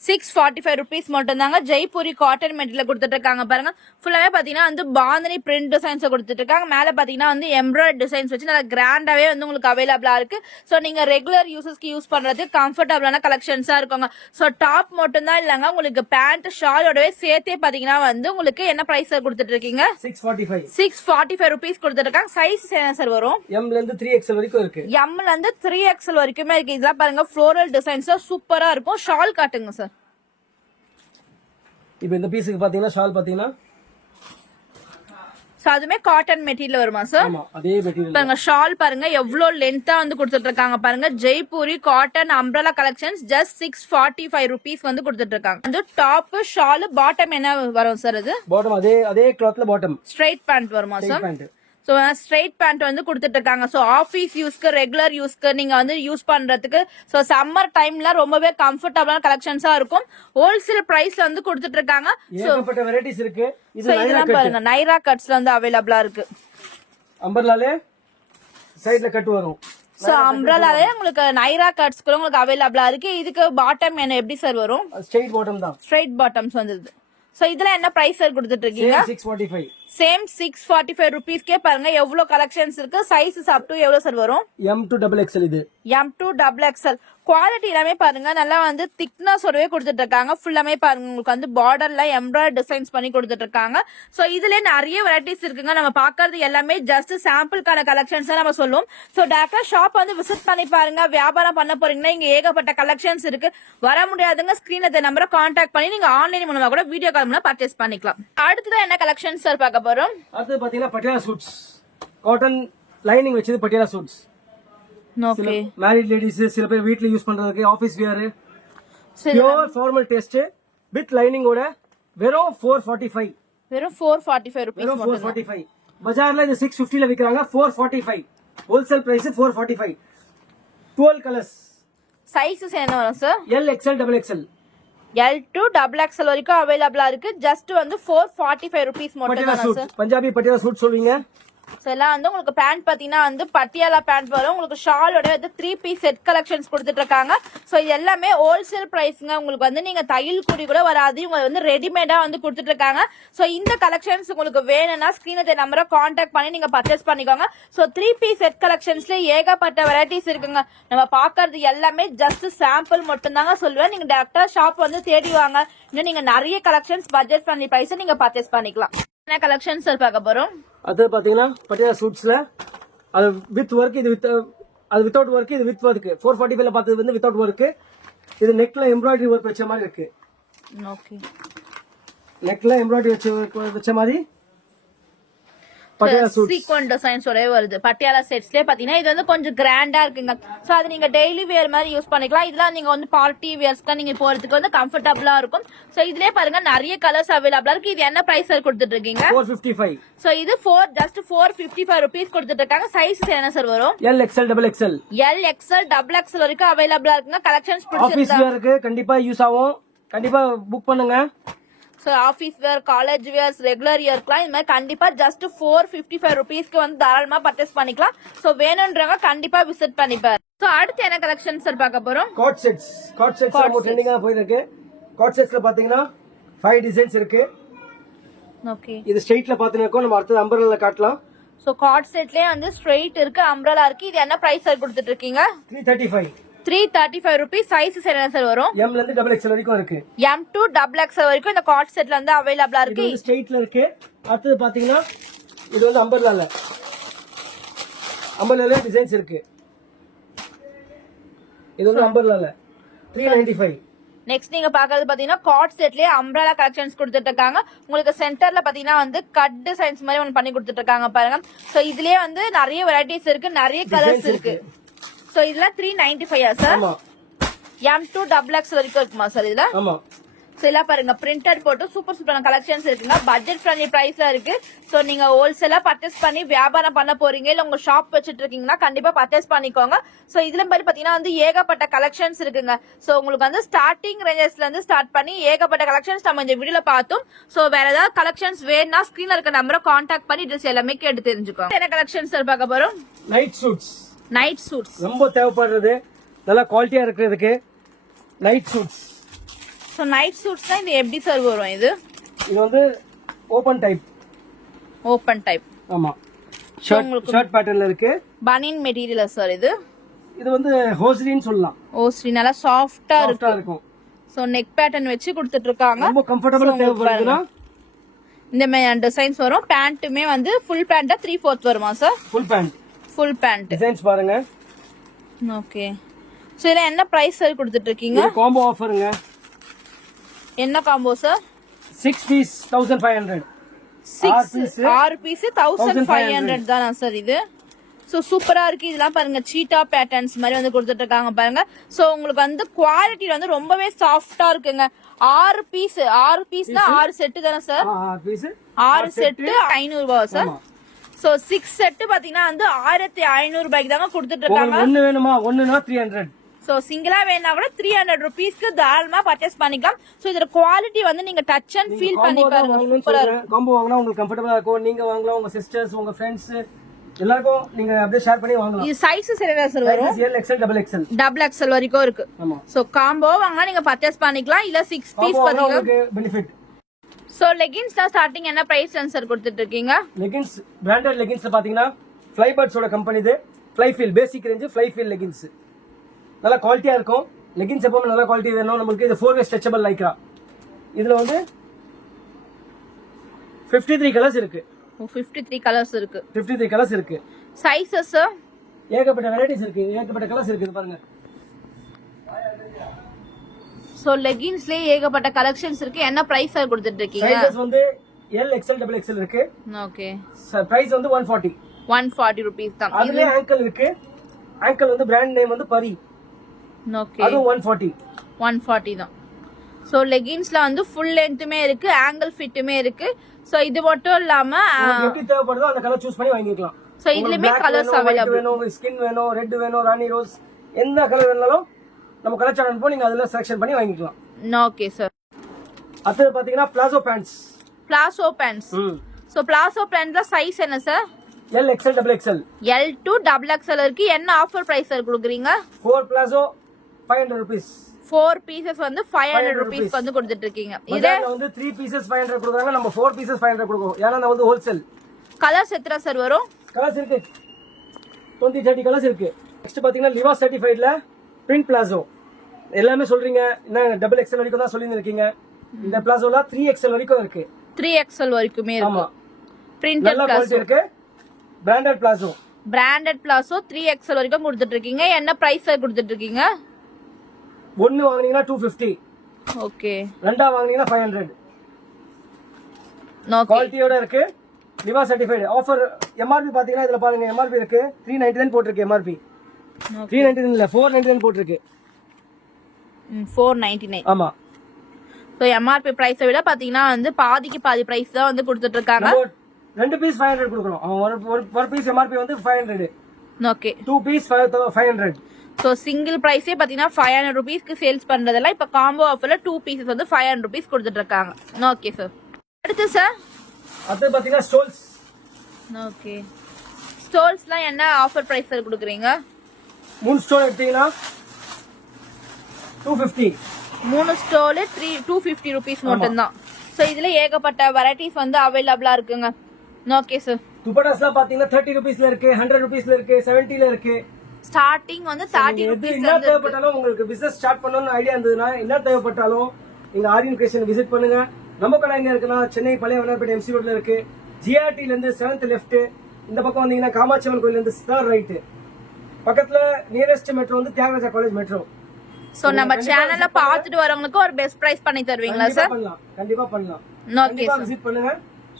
645 ருபீஸ் மட்டும் தாங்க. ஜெய்ப்பூரி காட்டன் மெட்டீரியல் கொடுத்துட்டு இருக்காங்க பாருங்க. ஃபுல்லாவே பாத்தீங்கன்னா வந்து பாந்தனி பிரிண்ட் டிசைன்ஸ் கொடுத்துட்டு இருக்காங்க. மேல பாத்தீங்கன்னா வந்து எம்ப்ராய்டரி டிசைன்ஸ் வச்சு நல்லா கிராண்டாவே வந்து உங்களுக்கு அவைலபிளா இருக்கு. சோ நீங்க ரெகுலர் யூசஸ்க்கு யூஸ் பண்றது கம்ஃபர்டபிளான கலெக்ஷன்ஸா இருக்குங்க. சோ டாப் மட்டும் தான் இல்லங்க, உங்களுக்கு பேண்ட் ஷாலோடவே சேர்த்தே பாத்தீங்கன்னா வந்து உங்களுக்கு என்ன பிரைஸ் சார் கொடுத்துட்டு இருக்கீங்க? 645 ருபீஸ் கொடுத்துட்டு இருக்காங்க. சைஸ் என்ன சார் வரும்? M ல இருந்து 3XL வரைக்கும் இருக்கு. M ல இருந்து 3XL வரைக்குமே இருக்கு. இதெல்லாம் பாருங்க ஃப்ளோரல் டிசைன்ஸ் சூப்பரா இருக்கும். ஷால் காட்டுங்க சார். இப்போ இந்த பீஸ்க்கு பாத்தீங்கன்னா ஷால் பாத்தீங்கன்னா அதுமே காட்டன் மெட்டீரியல் வருமா சார்? ஆமா, அதே மெட்டீரியல் பாருங்க. ஷால் பாருங்க எவ்வளவு லென்த்தா வந்து கொடுத்துட்டு இருக்காங்க பாருங்க. Jaipuri cotton umbrella collections just 645 rupees வந்து கொடுத்துட்டு இருக்காங்க. அந்த டாப் ஷால் பாட்டம் என்ன வரும் சார்? அது பாட்டம் அதே கிளாத்ல பாட்டம் ஸ்ட்ரைட் பேண்ட் வருமா சார்? சோ ஸ்ட்ரைட் பேண்ட் வந்து கொடுத்துட்டு இருக்காங்க. சோ ஆபீஸ் யூஸ்க்கு, ரெகுலர் யூஸ்க்கு நீங்க வந்து யூஸ் பண்றதுக்கு சோ சம்மர் டைம்ல ரொம்பவே கம்ஃபர்டபிளான கலெக்ஷன்ஸா இருக்கும். ஹோல்சேல் பிரைஸ்ல வந்து கொடுத்துட்டு இருக்காங்க. ஏகப்பட்ட வெரைட்டிஸ் இருக்கு. இதெல்லாம் பாருங்க நைரா கட்ஸ்ல வந்து அவைலபிளா இருக்கு. அம்பர்லாலே சைடுல கட் வரும். சோ அம்ப்ரெல்லாலே உங்களுக்கு நைரா கட்ஸ் கூட உங்களுக்கு அவைலபிளா இருக்கு. இதுக்கு பாட்டம் என்ன எப்படி சார் வரும்? ஸ்ட்ரைட் பாட்டம் தான். ஸ்ட்ரைட் பாட்டம்ஸ் வந்தது. சோ இதுல என்ன பிரைஸ் சார் கொடுத்துட்டு இருக்கீங்க? 645. சேம் 645 rupeesக்கே பாருங்க எவ்வளவு கலெக்ஷன்ஸ் இருக்கு. சைஸஸ் அப் டு எவ்வளவு சார் வரும்? M to XXL இது. M to XXL. குவாலிட்டி எல்லாமே பாருங்க நல்லா வந்து திக்னஸ் ஓடவே கொடுத்துட்டு இருக்காங்க. ஃபுல்லாமே பாருங்க உங்களுக்கு வந்து பார்டர்ல எம்ப்ராய்டரி டிசைன்ஸ் பண்ணி கொடுத்துட்டு இருக்காங்க. சோ இதுல நிறைய வெரைட்டிஸ் இருக்குங்க. நம்ம பாக்குறது எல்லாமே ஜஸ்ட் சாம்பிள்கான கலெக்ஷன்ஸ் நம்ம சொல்லுவோம். சோ டேரக்டா ஷாப் வந்து விசிட் பண்ணி பாருங்க. வியாபாரம் பண்ண போறீங்கன்னா இங்க ஏகப்பட்ட கலெக்ஷன்ஸ் இருக்கு. வர முடியாதுங்க ஸ்கிரீன்ல இந்த நம்பரை கான்டாக்ட் பண்ணி நீங்க ஆன்லைன் மூலமா கூட வீடியோ கால் மூலமா பர்ச்சேஸ் பண்ணிக்கலாம். அடுத்ததான் என்ன கலெக்ஷன்ஸ் சார் பார்க்க போறோம்? அடுத்து பாத்தீங்கன்னா பட்டியாலா சூட்ஸ், காட்டன் லைனிங் வச்சது Patiala suits. Okay, married ladies சில பேர் வீட்ல யூஸ் பண்றதுக்கு ஆபீஸ் வியர் பியூர் ஃபார்மல் டெஸ்ட் வித் லைனிங் ஓட வெறும் 445. வெறும் 445 rupees வெறும் 445. பஜார்ல இது 650 ல விக்கறாங்க. 445 ஹோல்சேல் பிரைஸ் 445. 12 கலர்ஸ். சைஸஸ் என்ன வரும் sir? L XL XXL. L to XXL வரைக்கும் அவைலபிளா இருக்கு. ஜஸ்ட் வந்து 445 rupees மட்டும் தான் சார். பஞ்சாபி பட்டியாலா சூட் சொல்வீங்க. சோ எல்லாம் வந்து உங்களுக்கு பேண்ட் பாத்தீங்கன்னா வந்து பட்டியாலா பேண்ட் வரும். உங்களுக்கு ஷாலோட வந்து 3 பீஸ் செட் கலெக்ஷன்ஸ் கொடுத்துட்டு இருக்காங்க. சோ இது எல்லாமே ஹோல்சேல் பிரைஸ்ங்க. உங்களுக்கு வந்து நீங்க தையல் கூடி கூட வராது. உங்களுக்கு வந்து ரெடிமேடா வந்து கொடுத்துட்டு இருக்காங்க. சோ இந்த கலெக்ஷன்ஸ் உங்களுக்கு வேணும்னா ஸ்கிரீன்ல நம்பரை கான்டாக்ட் பண்ணி நீங்க பர்ச்சேஸ் பண்ணிக்கோங்க. சோ 3 பீஸ் செட் கலெக்ஷன்ஸ்ல ஏகப்பட்ட வெரைட்டிஸ் இருக்குங்க. நம்ம பாக்குறது எல்லாமே ஜஸ்ட் சாம்பிள் மட்டும் தாங்க சொல்லுவேன். நீங்க டேரக்டா ஷாப் வந்து தேடி வாங்க. இன்னும் நீங்க நிறைய கலெக்ஷன்ஸ் பட்ஜெட் பண்ணி பிரைஸ் நீங்க பர்ச்சேஸ் பண்ணிக்கலாம். என்ன கலெக்ஷன்ஸ் சார் பார்க்க போறோம்? அது பாத்தீங்கன்னா பட்டியாலா சூட்ஸ்ல அது வித் ஒர்க், இது வித் அது வித்தவுட் ஒர்க், இது வித் ஒர்க். 445 ல பார்த்தது வந்து வித்தவுட் ஒர்க். இது நெக்ல எம்ப்ராய்டரி ஒர்க் வச்ச மாதிரி இருக்கு. ஓகே, நெக்ல எம்ப்ராய்டரி வச்ச மாதிரி பட்டியாலா சூட் சீக்வென்ஸ் டிசைன்ஸ் ஒரே வருது. பட்டியாலா செட்ஸ்லயே பாத்தீங்கன்னா இது வந்து கொஞ்சம் கிராண்டா இருக்குங்க. சோ அது நீங்க டெய்லி வேர் மாதிரி யூஸ் பண்ணிக்கலாம். இதெல்லாம் நீங்க வந்து பார்ட்டி வேர்ஸ்க்கு நீங்க போறதுக்கு வந்து கம்ஃபர்டபுளா இருக்கும். சோ இதுலயே பாருங்க நிறைய கலர்ஸ் அவைலபிளா இருக்கு. இது என்ன பிரைஸ் சார் கொடுத்துட்டு இருக்கீங்க? 455. சோ இது ஜஸ்ட் 455 rupees கொடுத்துட்டு இருக்காங்க. சைஸ் என்ன சார் வரும்? L XL XXL. L XL XXL வரைக்கும் அவைலபிளா இருக்குங்க. கலெக்ஷன்ஸ் ஆபீஸ் பிடிச்சிருக்கா? வேருக்கு கண்டிப்பா யூஸ் ஆகும். கண்டிப்பா புக் பண்ணுங்க. சோ ஆபீஸ் வேர், காலேஜ் வேர்ஸ், ரெகுலர் இயர்க்குலாம் இந்த மாதிரி கண்டிப்பா ஜஸ்ட் 455 rupeesக்கு வந்து தாராளமா பர்ச்சேஸ் பண்ணிக்கலாம். சோ வேணும்ன்றவங்க கண்டிப்பா விசிட் பண்ணிப்பாரு. சோ அடுத்து என்ன கலெக்ஷன் சார் பார்க்க போறோம்? God sets. காட் செட்ஸ் ரொம்ப ட்ரெண்டிங்கா போயிட்டு இருக்கு. காட் செட்ஸ்ல பாத்தீங்கன்னா 5 டிசைன்ஸ் இருக்கு. ஓகே, இது ஸ்ட்ரைட்ல பாத்துன்னு இருக்கோம். நம்ம அடுத்து அம்பர்லா காட்டலாம். சோ காட் செட்லயே வந்து ஸ்ட்ரைட் இருக்கு, அம்ப்ரெல்லா இருக்கு. இது என்ன பிரைஸ் சார் கொடுத்துட்டு இருக்கீங்க? 335. 335 rupees. சைஸஸ் என்ன சார் வரும்? M ல இருந்து XXL வரைக்கும் இருக்கு. M to XXL வரைக்கும் இந்த காட் செட்ல வந்து அவைலபிளா இது இருக்கு. வந்து ஸ்ட்ரைட்ல இருக்கு. அடுத்து பாத்தீங்கன்னா இது வந்து அம்பர்லால டிசைன்ஸ் இருக்கு. இது வந்து அம்பர்லால 395. நெக்ஸ்ட் நீங்க பாக்குறது பாத்தீங்கன்னா காட் செட்லயே அம்ப்ரெல்லா கலெக்ஷன்ஸ் கொடுத்துட்டு இருக்காங்க. உங்களுக்கு சென்டர்ல பாத்தீங்கன்னா வந்து கட் டிசைன்ஸ் மாதிரி ஒன்னு பண்ணி கொடுத்துட்டு இருக்காங்க பாருங்க. சோ இதுலயே வந்து நிறைய வெரைட்டிஸ் இருக்கு, நிறைய கலர்ஸ் இருக்கு. சோ இதுல 395 சார்? ஆமா. M to XXL வரைக்கும் இருக்குமா சார் இதுல? ஆமா. சோ எல்லாம் பாருங்க பிரிண்டட் போட்டு சூப்பர் சூப்பரான கலெக்ஷன்ஸ் இருக்குங்க. பட்ஜெட் ஃப்ரெண்ட்லி பிரைஸ்ல இருக்கு. சோ நீங்க ஹோல்சேலா பர்ச்சேஸ் பண்ணி வியாபாரம் பண்ண போறீங்க, இல்ல உங்க ஷாப் வச்சிட்டு இருக்கீங்கன்னா கண்டிப்பா பர்ச்சேஸ் பண்ணிக்கோங்க. சோ இதுல மாதிரி பாத்தீங்கன்னா வந்து ஏகப்பட்ட கலெக்ஷன்ஸ் இருக்குங்க. சோ உங்களுக்கு வந்து ஸ்டார்டிங் ரேஞ்சஸ்ல இருந்து ஸ்டார்ட் பண்ணி ஏகப்பட்ட கலெக்ஷன்ஸ் நம்ம இந்த வீடியோல பார்த்தோம். சோ வேற ஏதாவது கலெக்ஷன்ஸ் வேணும்னா ஸ்கிரீன்ல இருக்க நம்பரை கான்டாக்ட் பண்ணி ட்ரெஸ் எல்லாமே கேட்டு தெரிஞ்சுக்கோங்க. என்ன கலெக்ஷன்ஸ் சார் பார்க்க போறோம்? Night shoots. நைட் சூட்ஸ் ரொம்ப தேவைப்படுறது, நல்லா குவாலிட்டியா இருக்கிறதுக்கு நைட் சூட்ஸ். சோ நைட் சூட்ஸ்னா இது எப்படி சார் வரும்? இது வந்து ஓபன் டைப். Open type. ஆமா. ஷர்ட் பேட்டர்ன்ல இருக்கு. பனியன் மெட்டீரியல் சார் இது. இது வந்து ஹோஸ்லின்னு சொல்லலாம். ஓஸ்ட்ரி நல்லா சாஃப்ட்டா இருக்கும். சோ நெக் பேட்டர்ன் வச்சு கொடுத்துட்டு இருக்காங்க. ரொம்ப கம்ஃபர்ட்டபிளா தேவைப்படுதுன்னா இந்த மாதிரி டிசைன்ஸ் வரும். பேண்ட்டுமே வந்து ஃபுல் பேண்டா 3/4 வருமா சார்? Full pant. Full pant designs பாருங்க. ஓகே. சோ இத என்ன பிரைஸ் சார் கொடுத்துட்டு இருக்கீங்க? இது காம்போ ஆஃபருங்க. என்ன காம்போ சார்? 6 பீஸ் 1500. 6 பீஸ் 1500 தானா சார் இது? சோ சூப்பரா இருக்கு. இதெல்லாம் பாருங்க சீட்டா பேட்டர்ன்ஸ் மாதிரி வந்து கொடுத்துட்டு இருக்காங்க பாருங்க. சோ உங்களுக்கு வந்து குவாலிட்டி வந்து ரொம்பவே சாஃப்ட்டா இருக்குங்க. 6 பீஸ்னா 6 செட் தானே சார்? 6 செட் 500 ரூபாய் சார். சோ 6 செட் பாத்தீங்கன்னா வந்து 1500 ரூபாய்க்கு தாங்க கொடுத்துட்டு இருக்காங்க. ஒன்னு வேணுமா? ஒண்ணுனா 300. சோ சிங்கிளா வேணா கூட 300 rupeesக்கு தாராளமா பர்ச்சேஸ் பண்ணிக்கலாம். சோ இதோட குவாலிட்டி வந்து நீங்க டச் அண்ட் ஃபீல் பண்ணி பாருங்க. சூப்பரா இருக்கு. காம்போ வாங்குனா உங்களுக்கு கம்ஃபர்ட்டபிளா இருக்கும். நீங்க வாங்கலாம், உங்க சிஸ்டர்ஸ், உங்க ஃப்ரெண்ட்ஸ் எல்லாருக்கும் நீங்க அப்படியே ஷேர் பண்ணி வாங்கலாம். இது சைஸஸ் என்ன சார் வரும்? L XL XXL. XXL வரைக்கும் இருக்கு. ஆமா. சோ காம்போ வாங்குனா நீங்க பர்ச்சேஸ் பண்ணிக்கலாம். இல்ல 6 பீஸ் பாத்தீங்கன்னா பெனிஃபிட். சோ லெகின்ஸ்லாம் ஸ்டார்டிங் என்ன பிரைஸ் சார் கொடுத்துட்டு இருக்கீங்க? லெகின்ஸ் பிராண்டட் லெகின்ஸ் பாத்தீங்கன்னா ஃபிளைபர்ட்ஸோட கம்பெனி இது. ஃபிளைஃபீல் பேசிக் ரேஞ்ச் ஃபிளைஃபீல் லெகின்ஸ் நல்லா குவாலிட்டியா இருக்கும். லெகின்ஸ் எப்பவுமே நல்ல குவாலிட்டி வேணும் நமக்கு. இது 4-way ஸ்ட்ரெச்சபிள் லைக்ரா. இதுல வந்து 53 கலர்ஸ் இருக்கு. 53 கலர்ஸ் இருக்கு. 53 கலர்ஸ் இருக்கு. சைஸஸ் ஏகப்பட்ட வெரைட்டிஸ் இருக்கு, ஏகப்பட்ட கலர்ஸ் இருக்கு. இது பாருங்க. சோ லெகின்ஸ்லயே ஏகப்பட்ட கலெக்ஷன்ஸ் இருக்கு. என்ன பிரைஸ் சார் கொடுத்துட்டு இருக்கீங்க? சைஸஸ் வந்து L, XL, XXL இருக்கு. ஓகே. பிரைஸ் வந்து 140 ரூபீஸ் தான். அதுலயே ஆங்கிள் இருக்கு. ஆங்கிள் வந்து பிராண்ட் நேம் வந்து பரி. ஓகே. அது 140 தான். சோ லெகின்ஸ்ல வந்து ஃபுல் லென்த்துமே இருக்கு, ஆங்கிள் ஃபிட்டுமே இருக்கு. சோ இது மட்டும் இல்லாம எப்படி தேவைப்படுதோ அந்த கலர் சூஸ் பண்ணி வாங்கிக்கலாம். சோ இதுலயுமே கலர்ஸ் அவேலபிள். வேணும், ஸ்கின் வேணும், ரெட் வேணும், ராணி ரோஸ், எந்த கலர் வேணாலும் நம்ம கலர் சார்ட் அனுப்பி நீங்க அதுல செலக்ஷன் பண்ணி வாங்கிக்கலாம். Okay sir. அடுத்து பாத்தீங்கன்னா பிளாசோ பேண்ட்ஸ். சோ பிளாசோ பேண்ட்ல சைஸ் என்ன sir? L, XL, XXL. L to XXL இருக்கு. என்ன ஆஃபர் பிரைஸ் சார் கொடுக்குறீங்க? 4 பிளாசோ 500 rupees. 4 பீசஸ் வந்து 500 rupees வந்து கொடுத்துட்டு இருக்கீங்க. இதே வந்து 3 பீசஸ் 500 கொடுக்குறாங்க, நம்ம 4 பீசஸ் 500 கொடுக்குறோம். ஏன்னா நான் வந்து ஹோல்சேல். கலர்ஸ் எத்தனை சார் வரும்? கலர்ஸ் இருக்கு 20-30 கலர்ஸ் இருக்கு. நெக்ஸ்ட் பாத்தீங்கன்னா லிவா சர்டிஃபைட்ல பிரிண்ட் பிளாசோ. எல்லாமே சொல்றீங்க என்ன XXL வரைக்கும் தான் சொல்லி இருக்கீங்க. இந்த பிளாசோல 3XL வரைக்கும் இருக்கு. 3XL வரைக்குமே இருக்கு. ஆமா. பிரிண்டட் நல்ல குவாலிட்டி இருக்கு. பிராண்டட் பிளாசோ 3XL வரைக்கும் கொடுத்துட்டு இருக்கீங்க. என்ன பிரைஸ் சார் கொடுத்துட்டு இருக்கீங்க? ஒன்னு வாங்குனீங்கன்னா 250. ஓகே. ரெண்டா வாங்குனீங்கன்னா 500. குவாலிட்டியோட இருக்கு. லிவா சர்டிஃபைட். ஆஃபர் MRP பாத்தீங்கன்னா இதுல பாருங்க MRP இருக்கு 399 போட்டுருக்கு. MRP 399 இல்ல 499 போட்டுருக்கு. 499. ஆமா. சோ MRP பிரைஸை விட பாத்தீங்கன்னா வந்து பாதிக்கு பாதி பிரைஸ் தான் வந்து கொடுத்துட்டு இருக்காங்க. 2 பீஸ் 500 கொடுக்குறோம். ஒரு பீஸ் MRP வந்து 500. ஓகே. 2 பீஸ் 500. சோ சிங்கிள் பிரைஸே பாத்தீங்கன்னா 500 ரூபீஸ்க்கு சேல்ஸ் பண்றதெல்லாம் இப்ப காம்போ ஆஃபர்ல 2 பீசஸ் வந்து 500 ரூபீஸ் கொடுத்துட்டு இருக்காங்க. Okay sir. அடுத்து சார் அது பாத்தீங்கன்னா ஸ்டோல்ஸ். ஓகே. ஸ்டோல்ஸ்லாம் என்ன ஆஃபர் பிரைஸ் சார் கொடுக்குறீங்க? 3 ஸ்டோல் எடுத்தீங்கன்னா 250. 3 ஸ்டோல் 250 ரூபீஸ் மட்டும் தான். சோ இதுல ஏகப்பட்ட வெரைட்டிஸ் வந்து அவைலபிளா இருக்குங்க. Okay sir. துப்பட்டாஸ்லாம் பாத்தீங்கன்னா 30 ரூபீஸ்ல இருக்கு, 100 ரூபீஸ்ல இருக்கு, 70ல இருக்கு. ஸ்டார்டிங் வந்து 30 ரூபீஸ்ல என்ன தேவைப்பட்டாலும் உங்களுக்கு பிசினஸ் ஸ்டார்ட் பண்ணணும்னு ஐடியா இருந்ததுன்னா என்ன தேவைப்பட்டாலும் நீங்க ஆரியன் கிரியேஷன் விசிட் பண்ணுங்க. நம்ம கடை எங்க இருக்குன்னா சென்னை பழைய வண்ணாரப்பேட்டை MC ரோட்ல இருக்கு. GRTல இருந்து 7th லெஃப்ட். இந்த பக்கம் வந்தீங்கன்னா காமாட்சி அம்மன் கோயில்ல இருந்து 3rd ரைட். பக்கத்துல நியரஸ்ட் மெட்ரோ வந்து தியாகராஜா காலேஜ் மெட்ரோ. சோ நம்ம சேனல்ல பாத்துட்டு வரவங்களுக்கு ஒரு பெஸ்ட் பிரைஸ் பண்ணி தருவீங்களா சார்? கண்டிப்பா பண்ணலாம். Okay sir. விசிட் பண்ணுங்க,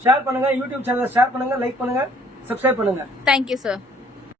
ஷேர் பண்ணுங்க, YouTube சேனலை ஷேர் பண்ணுங்க, லைக் பண்ணுங்க, சப்ஸ்கிரைப் பண்ணுங்க. Thank you sir.